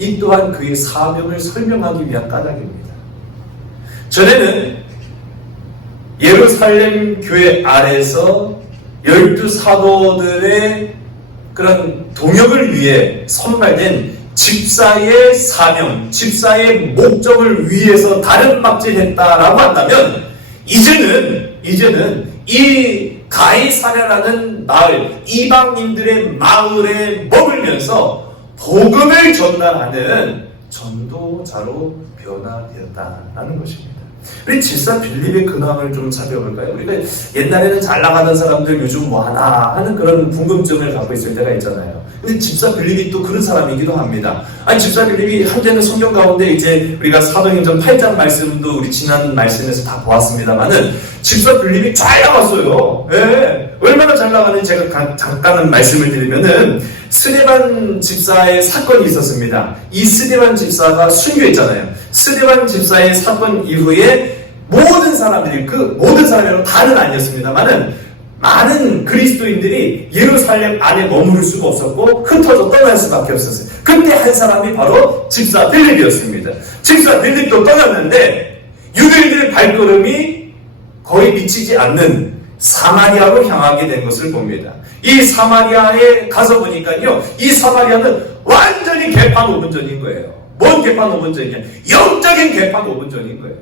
이 또한 그의 사명을 설명하기 위한 까닭입니다. 전에는 예루살렘 교회 아래서 12 사도들의 그런 동역을 위해 선발된 집사의 사명, 집사의 목적을 위해서 다른 막질했다라고 한다면 이제는 이 가이사랴라는 마을, 이방인들의 마을에 머물면서 복음을 전달하는 전도자로 변화되었다라는 것입니다. 우리 집사 빌립의 근황을 좀 살펴볼까요? 우리가 옛날에는 잘 나가던 사람들 요즘 뭐 하나 하는 그런 궁금증을 갖고 있을 때가 있잖아요. 근데 집사 빌립이 또 그런 사람이기도 합니다. 아니, 집사 빌립이 한때는 성경 가운데 이제 우리가 사도행전 8장 말씀도 우리 지난 말씀에서 다 보았습니다만은 집사 빌립이 잘 나갔어요. 예. 얼마나 잘 나가는지 제가 잠깐은 말씀을 드리면은 스데반 집사의 사건이 있었습니다. 이 스데반 집사가 순교했잖아요. 스데반 집사의 사건 이후에 모든 사람들이 모든 사람이 다는 아니었습니다만은 많은 그리스도인들이 예루살렘 안에 머무를 수가 없었고 흩어져 떠날 수밖에 없었어요. 그때 한 사람이 바로 집사 빌립이었습니다. 집사 빌립도 떠났는데 유대인들의 발걸음이 거의 미치지 않는 사마리아로 향하게 된 것을 봅니다. 이 사마리아에 가서 보니까요, 이 사마리아는 완전히 개판 5분 전인 거예요. 뭔 개판 5분 전이냐? 영적인 개판 5분 전인 거예요.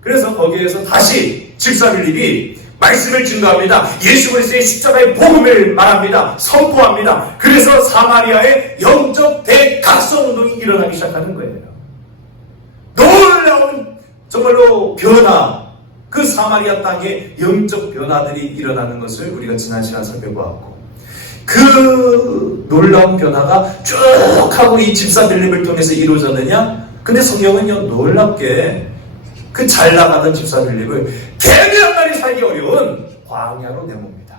그래서 거기에서 다시 집사 빌립이 말씀을 증거합니다. 예수 그리스도의 십자가의 복음을 말합니다. 선포합니다. 그래서 사마리아의 영적 대각성 운동이 일어나기 시작하는 거예요. 놀라운 정말로 변화, 그 사마리아 땅에 영적 변화들이 일어나는 것을 우리가 지난 시간 살펴보았고, 그 놀라운 변화가 쭉 하고 이 집사 빌립을 통해서 이루어졌느냐? 근데 성경은요, 놀랍게 그 잘 나가던 집사 빌립을 개미한마리 살기 어려운 광야로 내봅니다.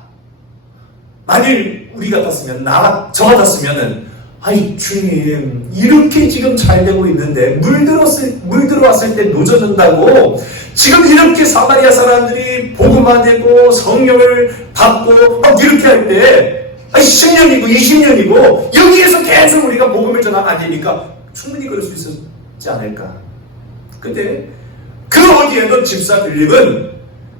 만일 우리 같았으면, 저 같았으면은, 아이 주님, 이렇게 지금 잘 되고 있는데 물 들어왔을 때 노져진다고, 지금 이렇게 사마리아 사람들이 복음화 되고 성령을 받고 막 이렇게 할 때 10년이고 20년이고 여기에서 계속 우리가 복음을 전하면 안 되니까 충분히 그럴 수 있었지 않을까. 근데 그 어디에도 집사 빌립은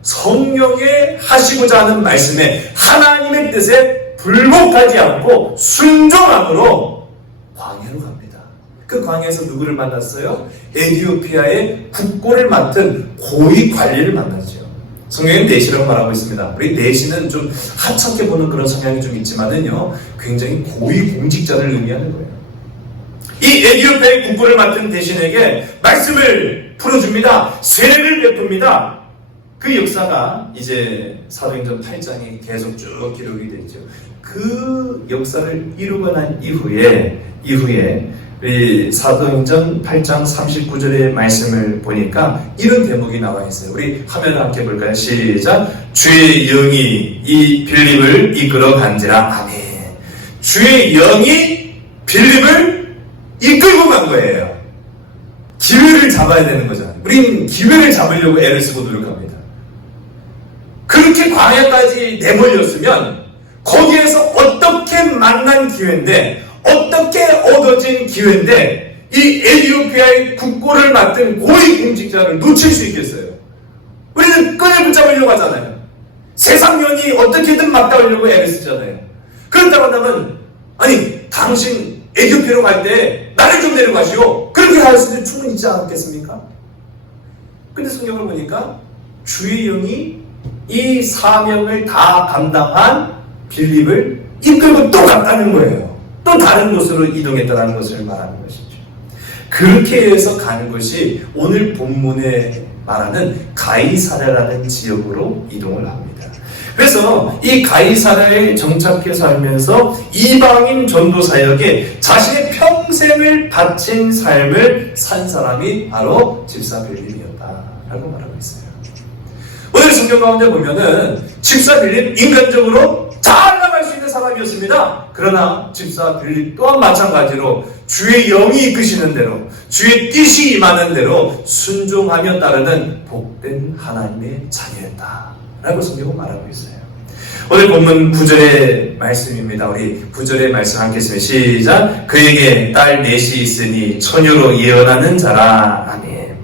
성령의 하시고자 하는 말씀에, 하나님의 뜻에 불복하지 않고 순종함으로 광야로 갑니다. 그 광야에서 누구를 만났어요? 에티오피아의 국고를 맡은 고위 관리를 만났죠. 성경엔 내시라고 말하고 있습니다. 우리 내시는 좀 하찮게 보는 그런 성향이 좀 있지만은요, 굉장히 고위 공직자를 의미하는 거예요. 이 에티오피아의 국고를 맡은 대신에게 말씀을 풀어줍니다. 세례를 베풉니다. 그 역사가 이제 사도행전 8장에 계속 쭉 기록이 됐죠. 그 역사를 이루고 난 이후에 우리 사도행전 8장 39절의 말씀을 보니까 이런 대목이 나와 있어요. 우리 화면을 함께 볼까요? 시작. 주의 영이 이 빌립을 이끌어 간지라. 아멘. 주의 영이 빌립을 이끌고 간 거예요. 기회를 잡아야 되는 거잖아요. 우리는 기회를 잡으려고 애를 쓰고 노력합니다. 그렇게 광야까지 내몰렸으면 거기에서 어떻게 만난 기회인데, 어떻게 얻어진 기회인데 이 에티오피아의 국고를 맡은 고위 공직자를 놓칠 수 있겠어요? 우리는 끈을 붙잡으려고 하잖아요. 세상 년이 어떻게든 막다으려고 애를 쓰잖아요. 그렇다고 한다면, 아니 당신 에티오피아로 갈 때 나를 좀 데려가시오, 그렇게 할 수도 충분히 있지 않겠습니까? 근데 성경을 보니까 주의 영이 이 사명을 다 감당한 빌립을 이끌고 또 갔다는 거예요. 또 다른 곳으로 이동했다는 것을 말하는 것이죠. 그렇게 해서 가는 것이 오늘 본문에 말하는 가이사랴라는 지역으로 이동을 합니다. 그래서 이 가이사랴에 정착해 살면서 이방인 전도 사역에 자신의 평생을 바친 삶을 산 사람이 바로 집사 빌립이었다라고 말하고 있어요. 오늘 성경 가운데 보면은 집사 빌립 인간적으로 잘 나갈 수 있는 사람이었습니다. 그러나 집사 빌립 또한 마찬가지로 주의 영이 이끄시는 대로, 주의 뜻이 임하는 대로 순종하며 따르는 복된 하나님의 자녀였다라고 성경은 말하고 있어요. 오늘 본문 9절의 말씀입니다. 우리 9절의 말씀 함께 했으면 시작. 그에게 딸 넷이 있으니 처녀로 예언하는 자라. 아멘.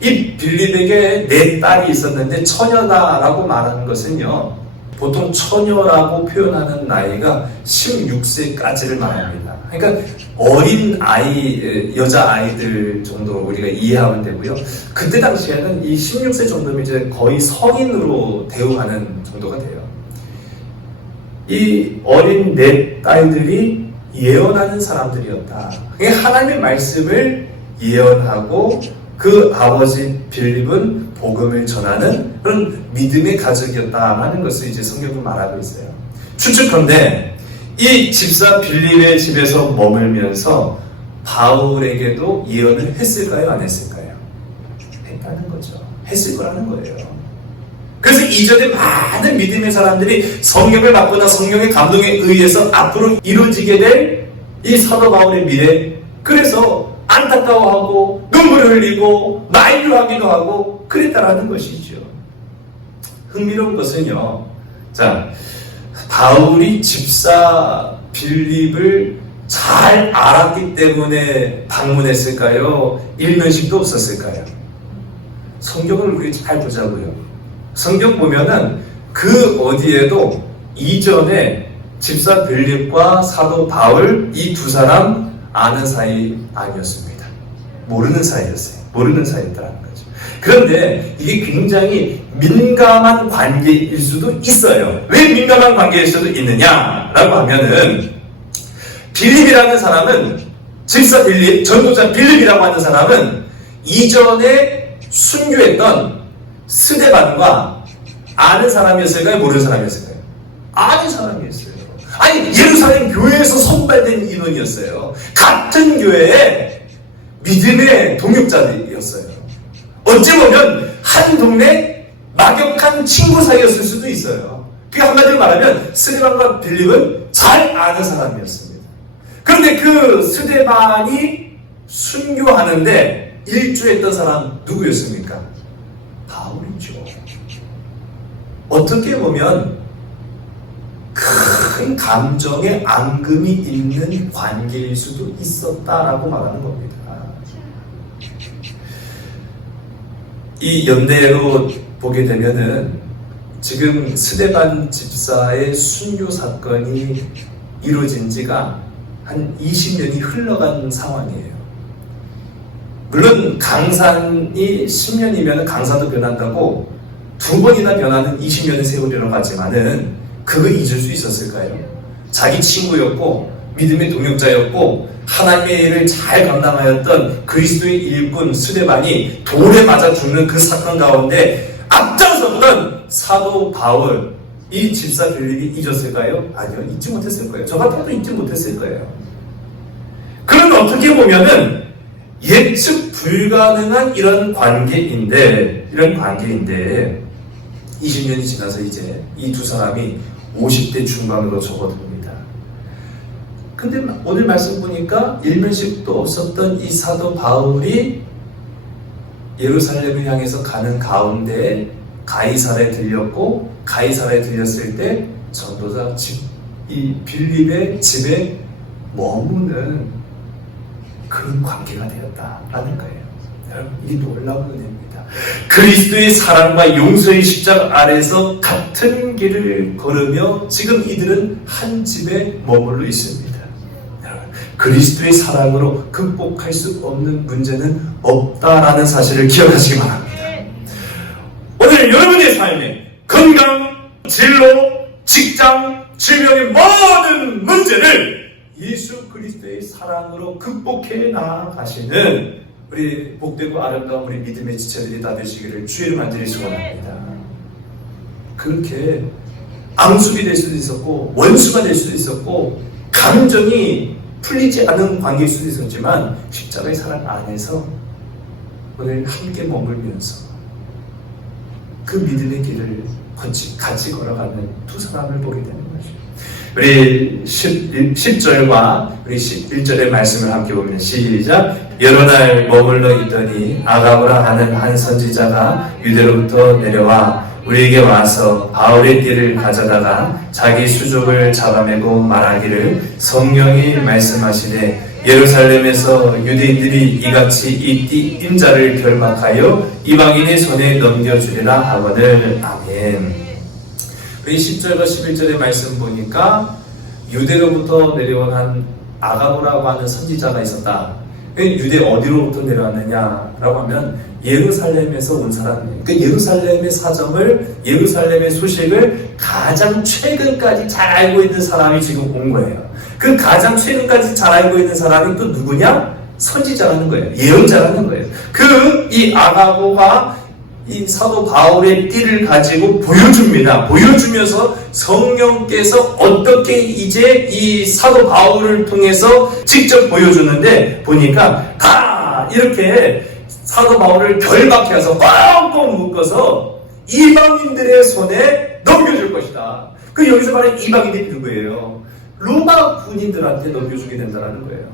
이 빌립에게 네 딸이 있었는데 처녀다라고 말하는 것은요, 보통 처녀라고 표현하는 나이가 16세까지를 말합니다. 그러니까 어린 아이, 여자 아이들 정도로 우리가 이해하면 되고요. 그때 당시에는 이 16세 정도면 이제 거의 성인으로 대우하는 정도가 돼요. 이 어린 네 딸들이 예언하는 사람들이었다. 그러니까 하나님의 말씀을 예언하고 그 아버지 빌립은 복음을 전하는 그런 믿음의 가족이었다라는 것을 이제 성경은 말하고 있어요. 추측컨대 이 집사 빌립의 집에서 머물면서 바울에게도 예언을 했을까요? 안 했을까요? 했다는 거죠. 했을 거라는 거예요. 그래서 이전에 많은 믿음의 사람들이 성령을 받거나 성령의 감동에 의해서 앞으로 이루어지게 될 이 사도 바울의 미래, 그래서 안타까워하고 눈물을 흘리고 만류하기도 하고 그랬다라는 것이죠. 흥미로운 것은요, 자, 바울이 집사 빌립을 잘 알았기 때문에 방문했을까요? 일면식도 없었을까요? 성경을 우리 잘 보자고요. 성경 보면은 그 어디에도 이전에 집사 빌립과 사도 바울 이 두 사람 아는 사이 아니었습니다. 모르는 사이였어요. 모르는 사이였다는 거죠. 그런데 이게 굉장히 민감한 관계일 수도 있어요. 왜 민감한 관계일 수도 있느냐라고 하면은, 빌립이라는 사람은, 집사 빌립, 전도자 빌립이라고 하는 사람은 이전에 순교했던 스데반과 아는 사람이었을까요? 모르는 사람이었을까요? 아는 사람이었어요. 아니, 예루살렘 교회에서 선발된 인원이었어요. 같은 교회에 믿음의 동역자들이었어요. 어찌 보면 한 동네 막역한 친구 사이였을 수도 있어요. 그 한마디로 말하면 스데반과 빌립은 잘 아는 사람이었습니다. 그런데 그 스데반이 순교하는데 일조했던 사람 누구였습니까? 바울이죠. 어떻게 보면 큰 감정의 앙금이 있는 관계일 수도 있었다라고 말하는 겁니다. 이 연대로 보게 되면은 지금 스데반 집사의 순교 사건이 이루어진 지가 한 20년이 흘러간 상황이에요. 물론 강산이 10년이면 강산도 변한다고 2번이나 변하는 20년의 세월이라고 하지만은 그거 잊을 수 있었을까요? 자기 친구였고 믿음의 동역자였고 하나님의 일을 잘 감당하였던 그리스도의 일꾼 스데반이 돌에 맞아 죽는 그 사건 가운데 앞장섰던 사도 바울, 이 집사 빌립이 잊었을까요? 아니요, 잊지 못했을 거예요. 저 같아도 잊지 못했을 거예요. 그런데 어떻게 보면은 예측 불가능한 이런 관계인데 20년이 지나서 이제 이 두 사람이 50대 중반으로 접어듭니다. 근데 오늘 말씀 보니까 일면식도 없었던 이 사도 바울이 예루살렘을 향해서 가는 가운데 가이사라에 들렸고, 가이사라에 들렸을 때 전도자 이 빌립의 집에 머무는 그런 관계가 되었다라는 거예요. 여러분, 이게 놀라운 은혜입니다. 그리스도의 사랑과 용서의 십자가 아래서 같은 길을 걸으며 지금 이들은 한 집에 머물러 있습니다. 그리스도의 사랑으로 극복할 수 없는 문제는 없다라는 사실을 기억하시기 바랍니다. 오늘 여러분의 삶에 건강, 진로, 직장, 질병의 모든 문제를 예수 그리스도의 사랑으로 극복해 나아가시는 우리 복되고 아름다운 우리 믿음의 지체들이 다 되시기를 주의 만들이 소원합니다. 그렇게 앙숙이 될 수도 있었고 원수가 될 수도 있었고 감정이 풀리지 않은 관계일 수도 있었지만 십자가의 사랑 안에서 오늘 함께 머물면서 그 믿음의 길을 같이 걸어가는 두 사람을 보게 되는 것입니다. 우리 10절과 우리 11절의 말씀을 함께 보면 시작. 여러 날 머물러 있더니 아가보라 하는 한 선지자가 유대로부터 내려와 우리에게 와서 바울의 띠를 가져다가 자기 수족을 잡아매고 말하기를 성령이 말씀하시되 예루살렘에서 유대인들이 이같이 이 띠 임자를 결박하여 이방인의 손에 넘겨주리라 하거늘. 아멘. 우리 10절과 11절의 말씀 보니까 유대로부터 내려온 한 아가보라고 하는 선지자가 있었다. 유대 어디로부터 내려왔느냐라고 하면 예루살렘에서 온 사람이에요. 그 예루살렘의 사정을, 예루살렘의 소식을 가장 최근까지 잘 알고 있는 사람이 지금 온 거예요. 그 가장 최근까지 잘 알고 있는 사람이 또 누구냐? 선지자라는 거예요. 예언자라는 거예요. 이 아가보가 이 사도 바울의 띠를 가지고 보여줍니다. 보여주면서 성령께서 어떻게 이제 이 사도 바울을 통해서 직접 보여주는데 보니까 다 이렇게 사도 바울을 결박해서 꽉꽉 묶어서 이방인들의 손에 넘겨줄 것이다. 그 여기서 말하는 이방인들이 누구예요? 로마 군인들한테 넘겨주게 된다는 거예요.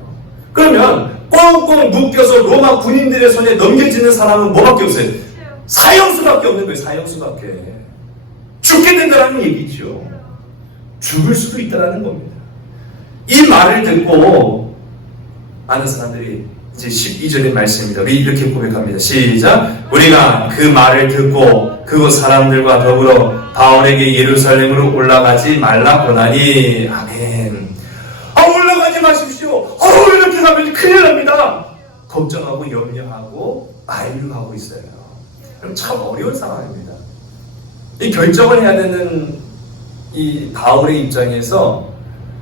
그러면 꽁꽁 묶여서 로마 군인들의 손에 넘겨지는 사람은 뭐밖에 없어요? 사형수밖에 없는 거예요. 사형수밖에. 죽게 된다는 얘기죠. 죽을 수도 있다는 겁니다. 이 말을 듣고 많은 사람들이 이제 12절의 말씀입니다. 우리 이렇게 고백합니다. 시작. 우리가 그 말을 듣고 그곳 사람들과 더불어 바울에게 예루살렘으로 올라가지 말라 보나니. 아멘. 올라가지 마십시오. 이렇게 가면 큰일 납니다. 걱정하고 염려하고 만류하고 있어요. 그럼 참 어려운 상황입니다. 이 결정을 해야 되는 이 바울의 입장에서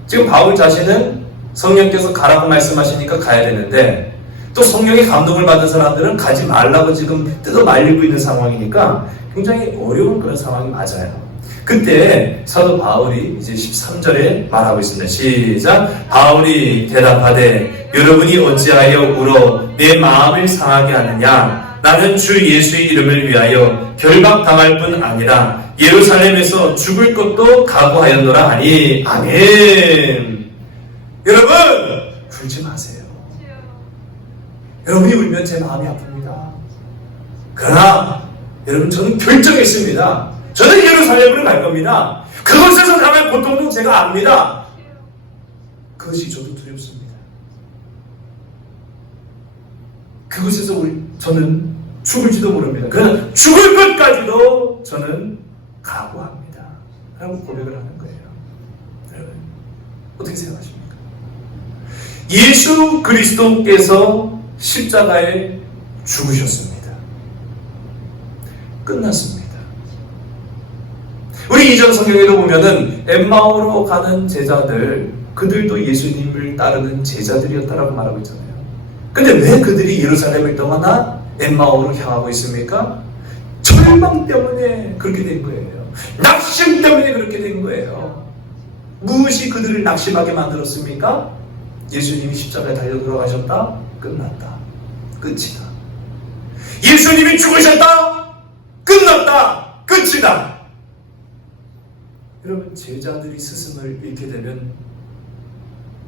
지금 바울 자신은 성령께서 가라고 말씀하시니까 가야 되는데 또 성령의 감동을 받은 사람들은 가지 말라고 지금 뜯어 말리고 있는 상황이니까 굉장히 어려운 그런 상황이 맞아요. 그때 사도 바울이 이제 13절에 말하고 있습니다. 시작. 바울이 대답하되 여러분이 어찌하여 울어 내 마음을 상하게 하느냐. 나는 주 예수의 이름을 위하여 결박당할 뿐 아니라 예루살렘에서 죽을 것도 각오하였노라 하니. 아멘. 여러분 울지 마세요. 여러분이 울면 제 마음이 아픕니다. 그러나 여러분 저는 결정했습니다. 저는 예루살렘으로 갈 겁니다. 그곳에서 당할 고통도 제가 압니다. 그것이 저도 두렵습니다. 그곳에서 저는 죽을지도 모릅니다. 그러나 죽을 것까지도 저는 각오합니다. 라고 고백을 하는 거예요. 여러분 어떻게 생각하십니까? 예수 그리스도께서 십자가에 죽으셨습니다. 끝났습니다. 우리 이전 성경에도 보면은 엠마오로 가는 제자들, 그들도 예수님을 따르는 제자들이었다라고 말하고 있잖아요. 근데 왜 그들이 예루살렘을 떠나 엠마오로 향하고 있습니까? 절망 때문에 그렇게 된 거예요. 낙심 때문에 그렇게 된 거예요. 무엇이 그들을 낙심하게 만들었습니까? 예수님이 십자가에 달려 돌아가셨다? 끝났다. 끝이다. 예수님이 죽으셨다? 끝났다. 끝이다. 여러분 제자들이 스승을 잃게 되면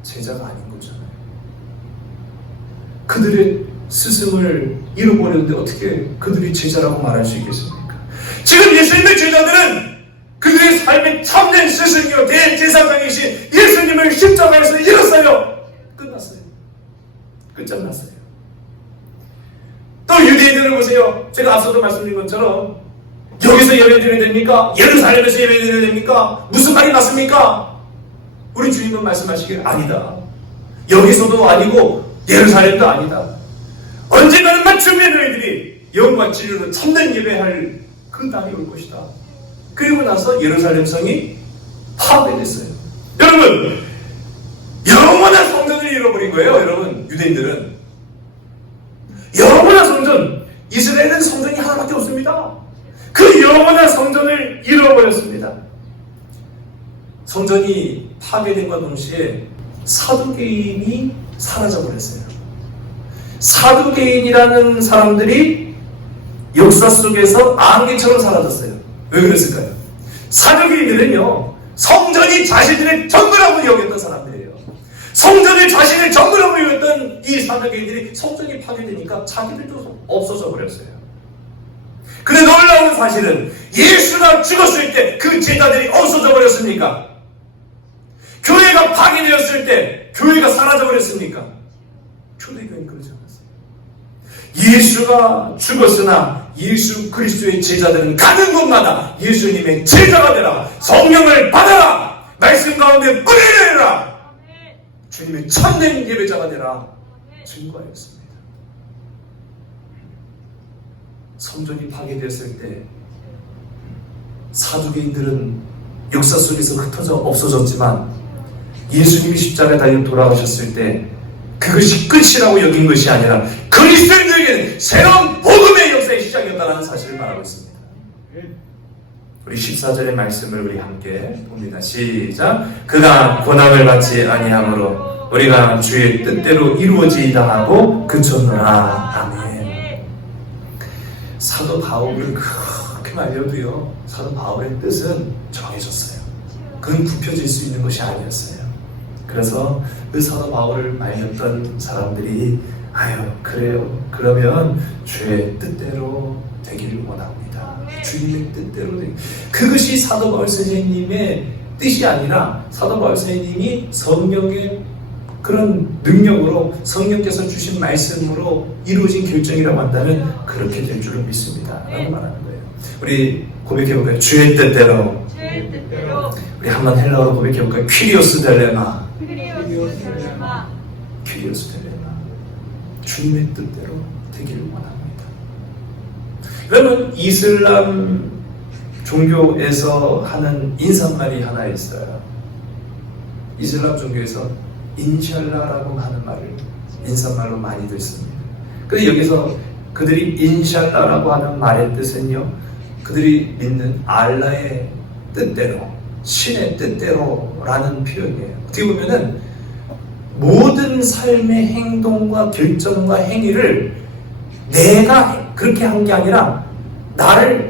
제자가 아닌 거잖아요. 그들의 스승을 잃어버렸는데 어떻게 그들이 제자라고 말할 수 있겠습니까? 지금 예수님의 제자들은 그들의 삶의 참된 스승이요 대제사장이신 예수님을 십자가에서 잃었어요. 끝났어요. 끝장났어요. 또 유대인들을 보세요. 제가 앞서도 말씀드린 것처럼 여기서 예배드려야 됩니까? 예루살렘에서 예배드려야 됩니까? 무슨 말이 맞습니까? 우리 주님은 말씀하시길 아니다. 여기서도 아니고 예루살렘도 아니다. 언젠가는 맞춤의 너희들이 영과 진리로 참된 예배할 그 땅이 올 것이다. 그리고 나서 예루살렘 성이 파괴됐어요. 여러분 영원한 성전을 잃어버린 거예요. 여러분 유대인들은 영원한 성전, 이스라엘은 성전이 하나밖에 없습니다. 그 영원한 성전을 잃어버렸습니다. 성전이 파괴된과 동시에 사두개인이 사라져버렸어요. 사두개인이라는 사람들이 역사 속에서 안개처럼 사라졌어요. 왜 그랬을까요? 사두개인들은요 성전이 자신들의 전부라고 여겼던 사람들이에요. 성전을 자신의 전부라고 여겼던 이 사두개인들이 성전이 파괴되니까 자기들도 없어져 버렸어요. 근데 놀라운 사실은 예수가 죽었을 때 그 제자들이 없어져 버렸습니까? 교회가 파괴되었을 때 교회가 사라져 버렸습니까? 초대교회는 그러지 않았어요. 예수가 죽었으나 예수 그리스도의 제자들은 가는 곳마다 예수님의 제자가 되라, 성령을 받아라, 말씀 가운데 뿌리내라, 주님의 참된 예배자가 되라 증거하였습니다. 성전이 파괴되었을 때 사두개인들은 역사 속에서 흩어져 없어졌지만 예수님이 십자가에 달려 돌아가셨을 때 그것이 끝이라고 여긴 것이 아니라 그리스도인들에게는 새로운 복음의 역사의 시작이었다는 사실을 말하고 있습니다. 우리 14절의 말씀을 우리 함께 봅니다. 시작. 그가 고난을 받지 아니하므로 우리가 주의 뜻대로 이루어지이다 하고 그쳤노라. 아멘. 사도 바울을 그렇게 말려도요 사도 바울의 뜻은 정해졌어요. 그건 굽혀질 수 있는 것이 아니었어요. 그래서 그 사도 바울을 말렸던 사람들이 아유 그래요 그러면 주의 뜻대로 되기를 원합니다. 주님의 뜻대로 되기. 그것이 사도 바울 선생님의 뜻이 아니라 사도 바울 선생님이 성령의 그런 능력으로 성령께서 주신 말씀으로 이루어진 결정이라고 한다면 그렇게 될 줄을 믿습니다 라고 말하는 거예요. 우리 고백해볼까요? 주의 뜻대로. 우리 한번 헬라어로 고백해볼까요? 퀴리오스 델레마. 퀴리오스 델레마. 주님의 뜻대로 되기를 원합니다. 그러면 이슬람 종교에서 하는 인사말이 하나 있어요. 이슬람 종교에서 인샬라라고 하는 말을 인사말로 많이 듣습니다. 근데 여기서 그들이 인샬라라고 하는 말의 뜻은요 그들이 믿는 알라의 뜻대로, 신의 뜻대로라는 표현이에요. 어떻게 보면은 모든 삶의 행동과 결정과 행위를 내가 그렇게 한 게 아니라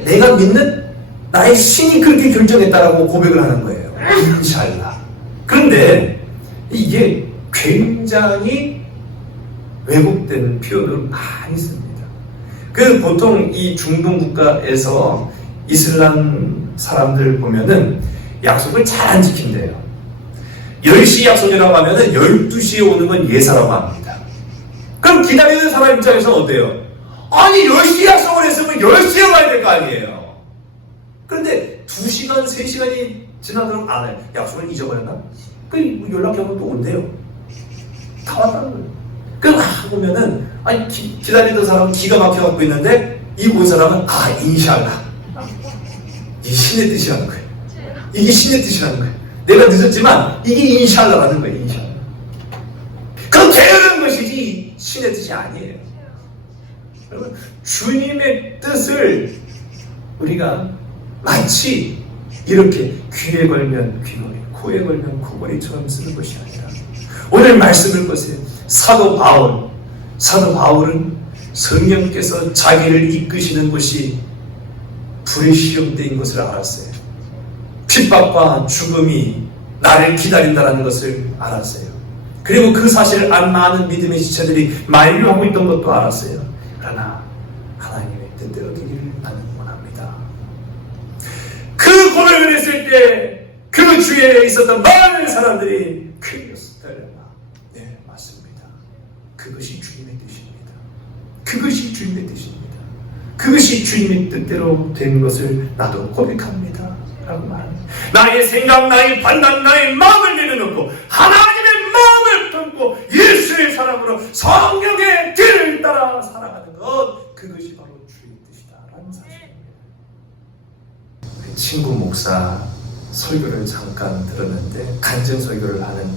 내가 믿는 나의 신이 그렇게 결정했다라고 고백을 하는 거예요. 인샬라. 그런데 이게 굉장히 왜곡된 표현을 많이 씁니다. 보통 이 중동 국가에서 이슬람 사람들 보면은 약속을 잘 안 지킨대요. 10시 약속이라고 하면은 12시에 오는 건 예사라고 합니다. 그럼 기다리는 사람 입장에서는 어때요? 아니 10시 약속을 했으면 10시에 가야 될 거 아니에요. 그런데 2시간, 3시간이 지나도록 안 해요. 약속을 잊어버렸나? 그 연락이 오면 또 온대요. 다 왔다는 거예요. 그럼 보면은 아니 기다리던 사람은 기가 막혀갖고 있는데 이 본 사람은 인샬라. 이 신의 뜻이라는 거예요. 이게 신의 뜻이라는 거예요. 내가 늦었지만 이게 인샬라라는 거예요. 인샬라. 그럼 되는 것이지 신의 뜻이 아니에요. 여러분 주님의 뜻을 우리가 마치 이렇게 귀에 걸면 귀걸이, 코에 걸면 코걸이처럼 쓰는 것이 아니라 오늘 말씀을 보세요. 사도 바울은 성령께서 자기를 이끄시는 것이 불의 시험대인 것을 알았어요. 핍박과 죽음이 나를 기다린다는 것을 알았어요. 그리고 그 사실을 안 많은 믿음의 지체들이 만류하고 있던 것도 알았어요. 그러나 하나님의 뜻대로 되기를 나는 원합니다. 그 고백을 했을 때 그 주위에 있었던 많은 사람들이 크리스탈레나 네 맞습니다. 그것이 주님의 뜻입니다. 그것이 주님의 뜻입니다. 그것이 주님의 뜻대로 된 것을 나도 고백합니다. 라고 말합니다. 나의 생각, 나의 판단, 나의 마음을 내려놓고 하나님의 마음을 품고 예수의 사랑으로 성령의 길을 따라 살아가는 것, 그것이 바로 주의 뜻이다 라는 사실입니다. 친구 목사 설교를 잠깐 들었는데 간증 설교를 하는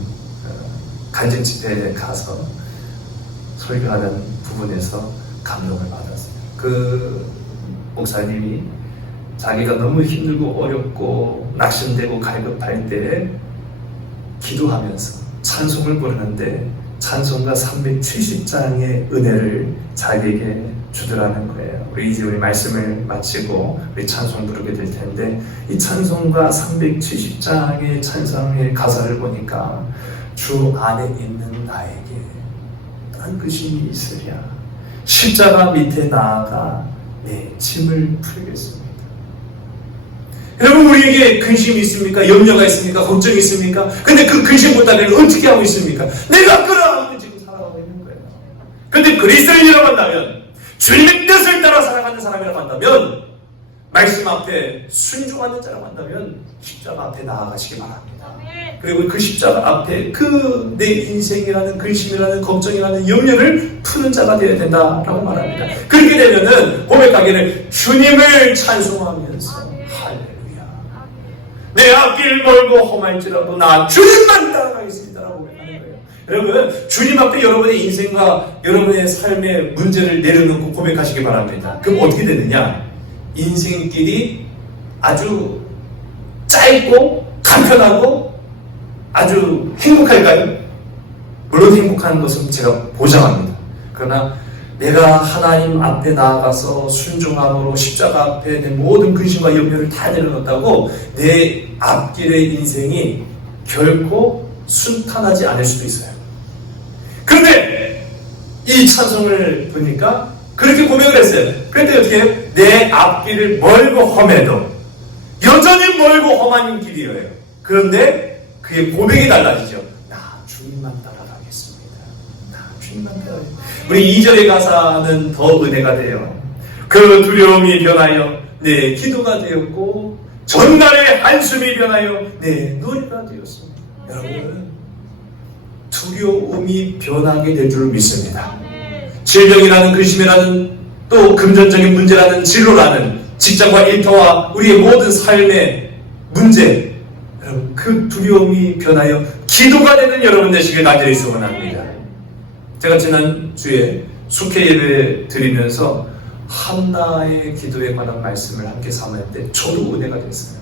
간증 집회에 가서 설교하는 부분에서 감동을 받았어요. 그 목사님이 자기가 너무 힘들고 어렵고 낙심되고 갈급할 때 기도하면서 찬송을 부르는데 찬송가 370장의 은혜를 자기에게 주더라는 거예요. 우리 이제 우리 말씀을 마치고 우리 찬송 부르게 될 텐데 이 찬송가 370장의 찬송의 가사를 보니까 주 안에 있는 나에게 난 근심이 있으랴 십자가 밑에 나아가 내 짐을 풀겠습니다. 여러분 우리에게 근심이 있습니까? 염려가 있습니까? 걱정이 있습니까? 근데 그 근심보다는 어떻게 하고 있습니까? 내가 끌어안고 지금 살아가고 있는 거예요. 근데 그리스도인이라고 한다면 주님의 뜻을 따라 살아가는 사람이라고 한다면 말씀 앞에 순종하는 자라고 한다면 십자가 앞에 나아가시기 바랍니다. 그리고 그 십자가 앞에 그 내 인생이라는 근심이라는 걱정이라는 염려를 푸는 자가 되어야 된다라고 말합니다. 그렇게 되면은 고백하기를 주님을 찬송하면서 내 앞길 멀고 험할지라도 나 주님만 따라가겠습니다라고 고백하는 거예요. 여러분 주님 앞에 여러분의 인생과 여러분의 삶의 문제를 내려놓고 고백하시기 바랍니다. 그럼 어떻게 되느냐? 인생길이 아주 짧고 간편하고 아주 행복할까요? 물론 행복한 것은 제가 보장합니다. 그러나 내가 하나님 앞에 나아가서 순종함으로 십자가 앞에 내 모든 근심과 염려를 다 내려놓았다고 내 앞길의 인생이 결코 순탄하지 않을 수도 있어요. 그런데 이 찬송을 보니까 그렇게 고백을 했어요. 그런데 어떻게 해요? 내 앞길을 멀고 험해도 여전히 멀고 험한 길이에요. 그런데 그의 고백이 달라지죠. 나 주님만 따라가겠습니다. 나 주님만 따라가겠습니다. 우리 2절의 가사는 더 은혜가 돼요. 그 두려움이 변하여 내 기도가 되었고 전날의 한숨이 변하여 내 노래가 되었습니다. 여러분 두려움이 변하게 될 줄 믿습니다. 질병이라는 근심이라는 또 금전적인 문제라는 진로라는 직장과 일터와 우리의 모든 삶의 문제, 여러분 그 두려움이 변하여 기도가 되는 여러분 되시길 간절히 소원합니다. 제가 지난주에 숙회 예배 드리면서 한나의 기도에 관한 말씀을 함께 삼았는데 저도 은혜가 됐어요.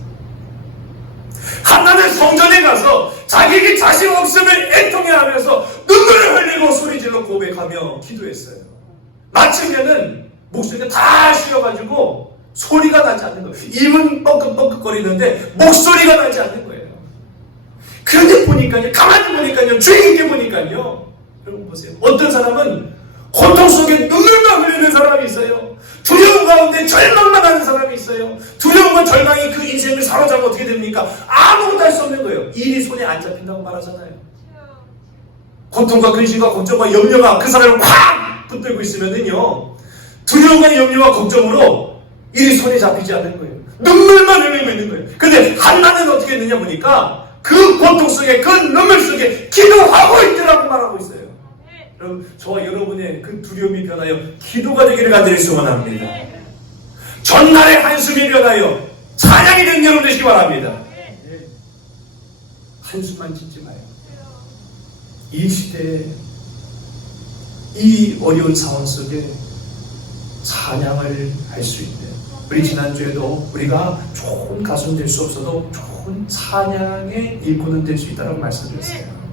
한나는 성전에 가서 자기에게 자신 없음을 애통해하면서 눈물을 흘리고 소리질러 고백하며 기도했어요. 마침내는 목소리가 다 쉬어가지고 소리가 나지 않는 거예요. 입은 뻐끔뻐끔거리는데 목소리가 나지 않는 거예요. 그런데 보니까요, 가만히 보니까요, 주의 깊게 보니까요, 여러분 보세요. 어떤 사람은 고통 속에 눈물만 흘리는 사람이 있어요. 두려움 가운데 절망만 하는 사람이 있어요. 두려움과 절망이 그 인생을 사로잡아 어떻게 됩니까? 아무것도 할 수 없는 거예요. 일이 손에 안 잡힌다고 말하잖아요. 고통과 근심과 걱정과 염려가 그 사람을 꽉 붙들고 있으면은요, 두려움과 염려와 걱정으로 일이 손에 잡히지 않는 거예요. 눈물만 흘리고 있는 거예요. 근데 한나는 어떻게 했느냐 보니까 그 고통 속에, 그 눈물 속에 기도하고 있더라고 말하고 있어요. 여러분, 저와 여러분의 그 두려움이 변하여 기도가 되기를 간절히 소원합니다. 전날의 한숨이 변하여 찬양이 된 여러분 되시기 바랍니다. 한숨만 짓지 마요. 이 시대에, 이 어려운 상황 속에 찬양을 할 수 있는, 우리 지난주에도 우리가 좋은 가수는 될 수 없어도 좋은 찬양의 일꾼은 될 수 있다고 말씀드렸어요.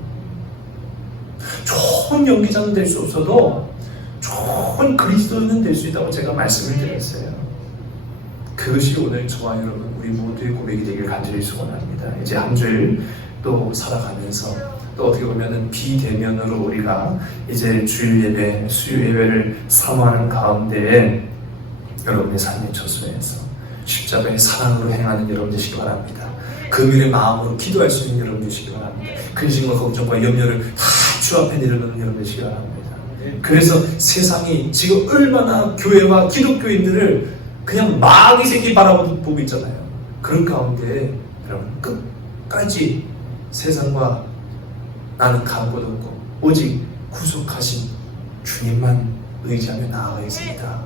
좋은 연기자는 될 수 없어도 좋은 그리스도인은 될 수 있다고 제가 말씀을 드렸어요. 그것이 오늘 저와 여러분 우리 모두의 고백이 되길 간절히 소원합니다. 이제 한 주일 또 살아가면서 또 어떻게 보면은 비대면으로 우리가 이제 주일 예배, 수요 예배를 사모하는 가운데에 여러분의 삶의 처소에서 십자가의 사랑으로 행하는 여러분 되시기 바랍니다. 금요일의 마음으로 기도할 수 있는 여러분 되시기 바랍니다. 근심과 걱정과 염려를 다 주 앞에 내려놓는 여러분 되시기 바랍니다. 그래서 세상이 지금 얼마나 교회와 기독교인들을 그냥 마귀 새끼 바라보고 있잖아요. 그런 가운데 여러분 끝까지 세상과 나는 간고도 없고 오직 구속하신 주님만 의지하며 나아가겠습니다.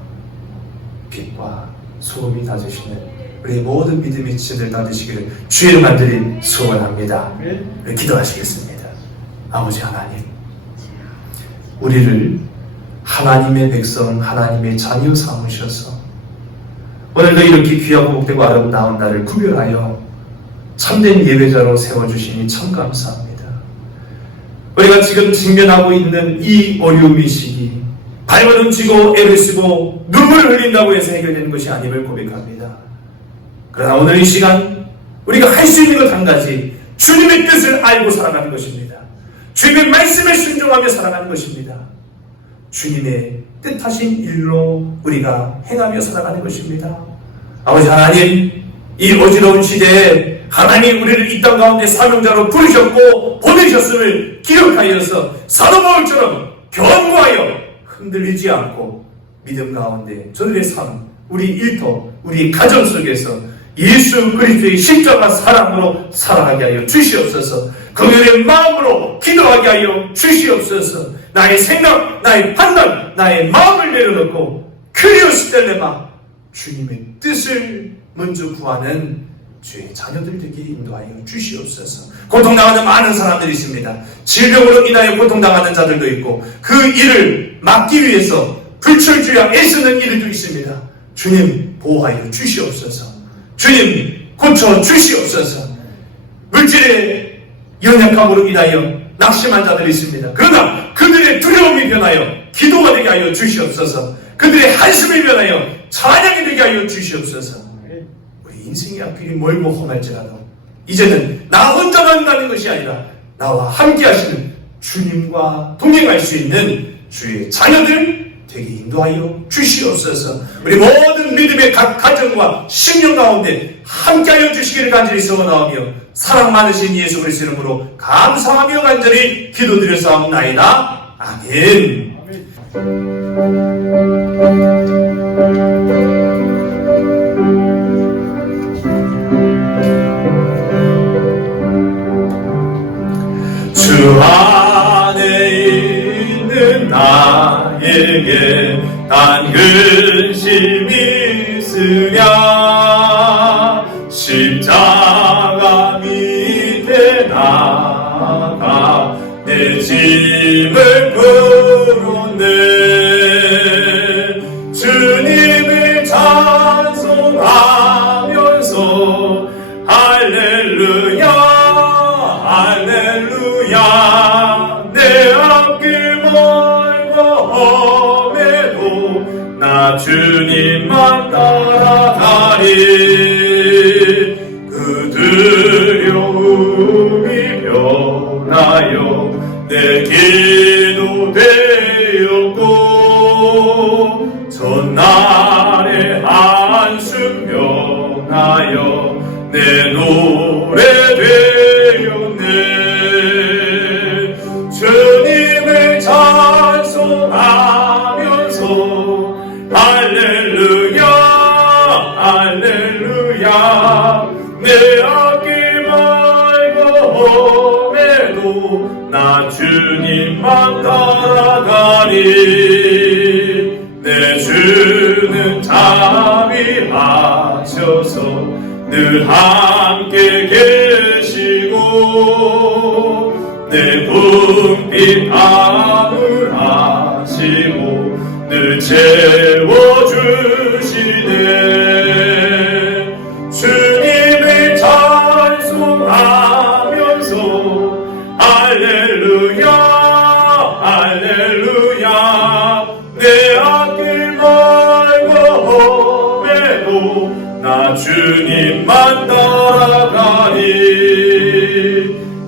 빛과 소금이 다지시는 우리 모든 믿음의 지체들 다지시기를 주의 간절히 소원합니다. 기도하시겠습니다. 아버지 하나님, 우리를 하나님의 백성, 하나님의 자녀 삼으셔서 오늘도 이렇게 귀하고 복되고 아름다운 날을 구별하여 참된 예배자로 세워주시니 참 감사합니다. 우리가 지금 직면하고 있는 이 어려움의 시기, 발버둥 치고 애를 쓰고 눈물을 흘린다고 해서 해결되는 것이 아님을 고백합니다. 그러나 오늘 이 시간 우리가 할 수 있는 것 한 가지, 주님의 뜻을 알고 살아가는 것입니다. 주님의 말씀에 순종하며 살아가는 것입니다. 주님의 뜻하신 일로 우리가 행하며 살아가는 것입니다. 아버지 하나님, 이 어지러운 시대에 하나님이 우리를 이 땅 가운데 사명자로 부르셨고 보내셨음을 기억하여서 사도 바울처럼 견고하여 흔들리지 않고 믿음 가운데 저들의 삶, 우리 일터, 우리 가정 속에서 예수 그리스도의 십자가 사랑으로 살아가게 하여 주시옵소서. 그들의 마음으로 기도하게 하여 주시옵소서. 나의 생각, 나의 판단, 나의 마음을 내려놓고 크리오스 텔레마 주님의 뜻을 먼저 구하는 주의 자녀들 되게 인도하여 주시옵소서. 고통당하는 많은 사람들이 있습니다. 질병으로 인하여 고통당하는 자들도 있고 그 일을 막기 위해서 불철주야 애쓰는 이들도 있습니다. 주님 보호하여 주시옵소서. 주님 고쳐 주시옵소서. 물질의 연약함으로 인하여 낙심한 자들이 있습니다. 그러나 그들의 두려움이 변하여 기도가 되게 하여 주시옵소서. 그들의 한숨이 변하여 찬양이 되게 하여 주시옵소서. 우리 인생의 앞길이 멀고 험할지라도 이제는 나 혼자만 가는 것이 아니라 나와 함께 하시는 주님과 동행할 수 있는 주의 자녀들 되게 인도하여 주시옵소서. 우리 모든 믿음의 각 가정과 심령 가운데 함께하여 주시기를 간절히 소원하오며 사랑 많으신 예수 그리스도 이름으로 감사하며 간절히 기도드렸사옵나이다. 아멘. 주 안에 있는 나에게 단 근심이 있으랴 십자가 밑에 나가 내 짐을 풀었네. 주님 변하여 내 기도 되었고 전날의 한숨 변하여 내 노래 되었네. 주님을 찬송하면서 할렐루야 할렐루야 내 앞길 말고 험해도 나 주님만 따라가리. 내 주는 자비하셔서 늘 함께 계시고 내 불빛 아물하시고 늘 채워주시네. 주님을 찬송하면서 할렐루야 할렐루야 내 앞길 멀고 험해도 나 주님만 따라가리.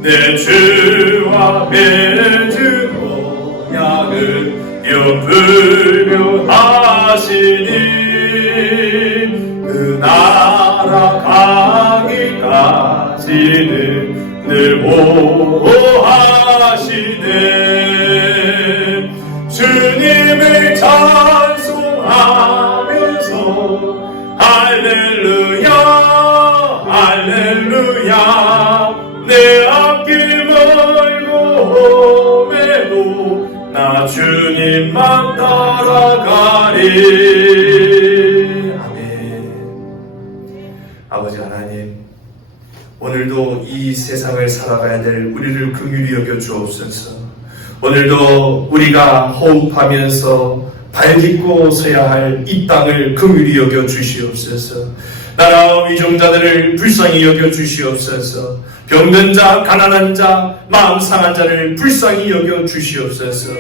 내 주와 맺은 언약은 영불변하시니 그 나라 가기까지는 늘 보호하시네. 주님을 찬송하면서 할렐루야 할렐루야 내 앞길 멀고 험해도 나 주님만 따라가리. 아멘. 아버지 하나님, 오늘도 이 세상을 살아가야 될 우리를 긍휼히 여겨 주옵소서. 오늘도 우리가 호흡하면서 발 딛고 서야 할 이 땅을 긍휼히 여겨 주시옵소서. 나라 위종자들을 불쌍히 여겨 주시옵소서. 병든 자, 가난한 자, 마음 상한 자를 불쌍히 여겨 주시옵소서.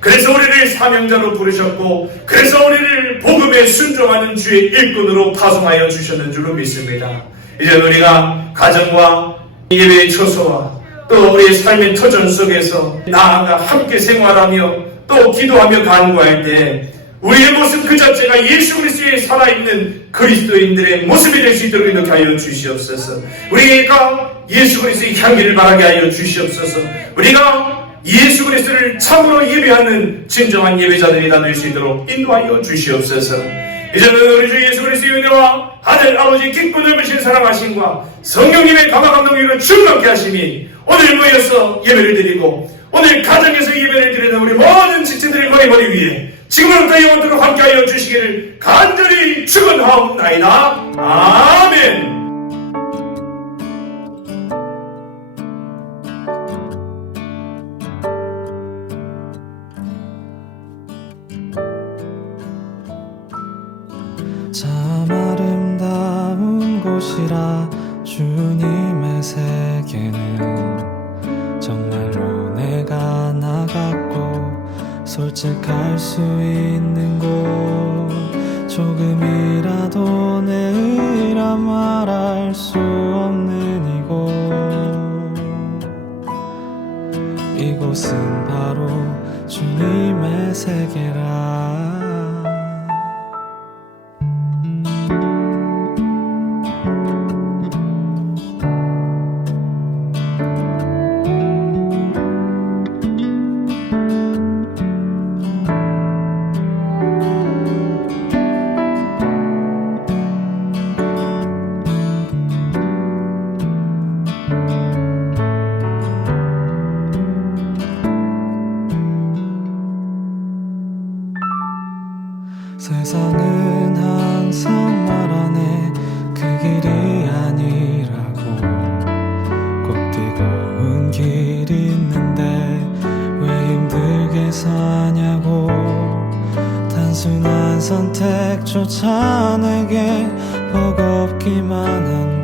그래서 우리를 사명자로 부르셨고 그래서 우리를 복음에 순종하는 주의 일꾼으로 파송하여 주셨는 줄로 믿습니다. 이제 우리가 가정과 예배의 처소와 또 우리의 삶의 터전 속에서 나아가 함께 생활하며 또 기도하며 간구할 때 우리의 모습 그 자체가 예수 그리스도의 살아있는 그리스도인들의 모습이 될 수 있도록 이렇게 하여 주시옵소서. 우리가 예수 그리스도의 향기를 바라게 하여 주시옵소서. 우리가 예수 그리스도를 참으로 예배하는 진정한 예배자들이 될 수 있도록 인도하여 주시옵소서. 이제는 우리 주 예수 그리스도의 은혜와 하늘 아버지 깊고 넓으신 사랑하심과 성령님의 감화 감동으로 충만케 하시니 오늘 모여서 예배를 드리고 오늘 가정에서 예배를 드리는 우리 모든 지체들의 머리 위에 지금부터 영원토록 함께하여 주시기를 간절히 축원하옵나이다. 아멘. 참 아름다운 곳이라 주님의 세계는 정말로 내가 나갔고 솔직할 수 있는 곳 조금이라도 내 의라 말할 수 없는 이곳은 바로 주님의 세계라. 세상은 항상 말하네 그 길이 아니라고. 꼭 뛰고은 길이 있는데 왜 힘들게 사냐고. 단순한 선택조차 내게 버겁기만 한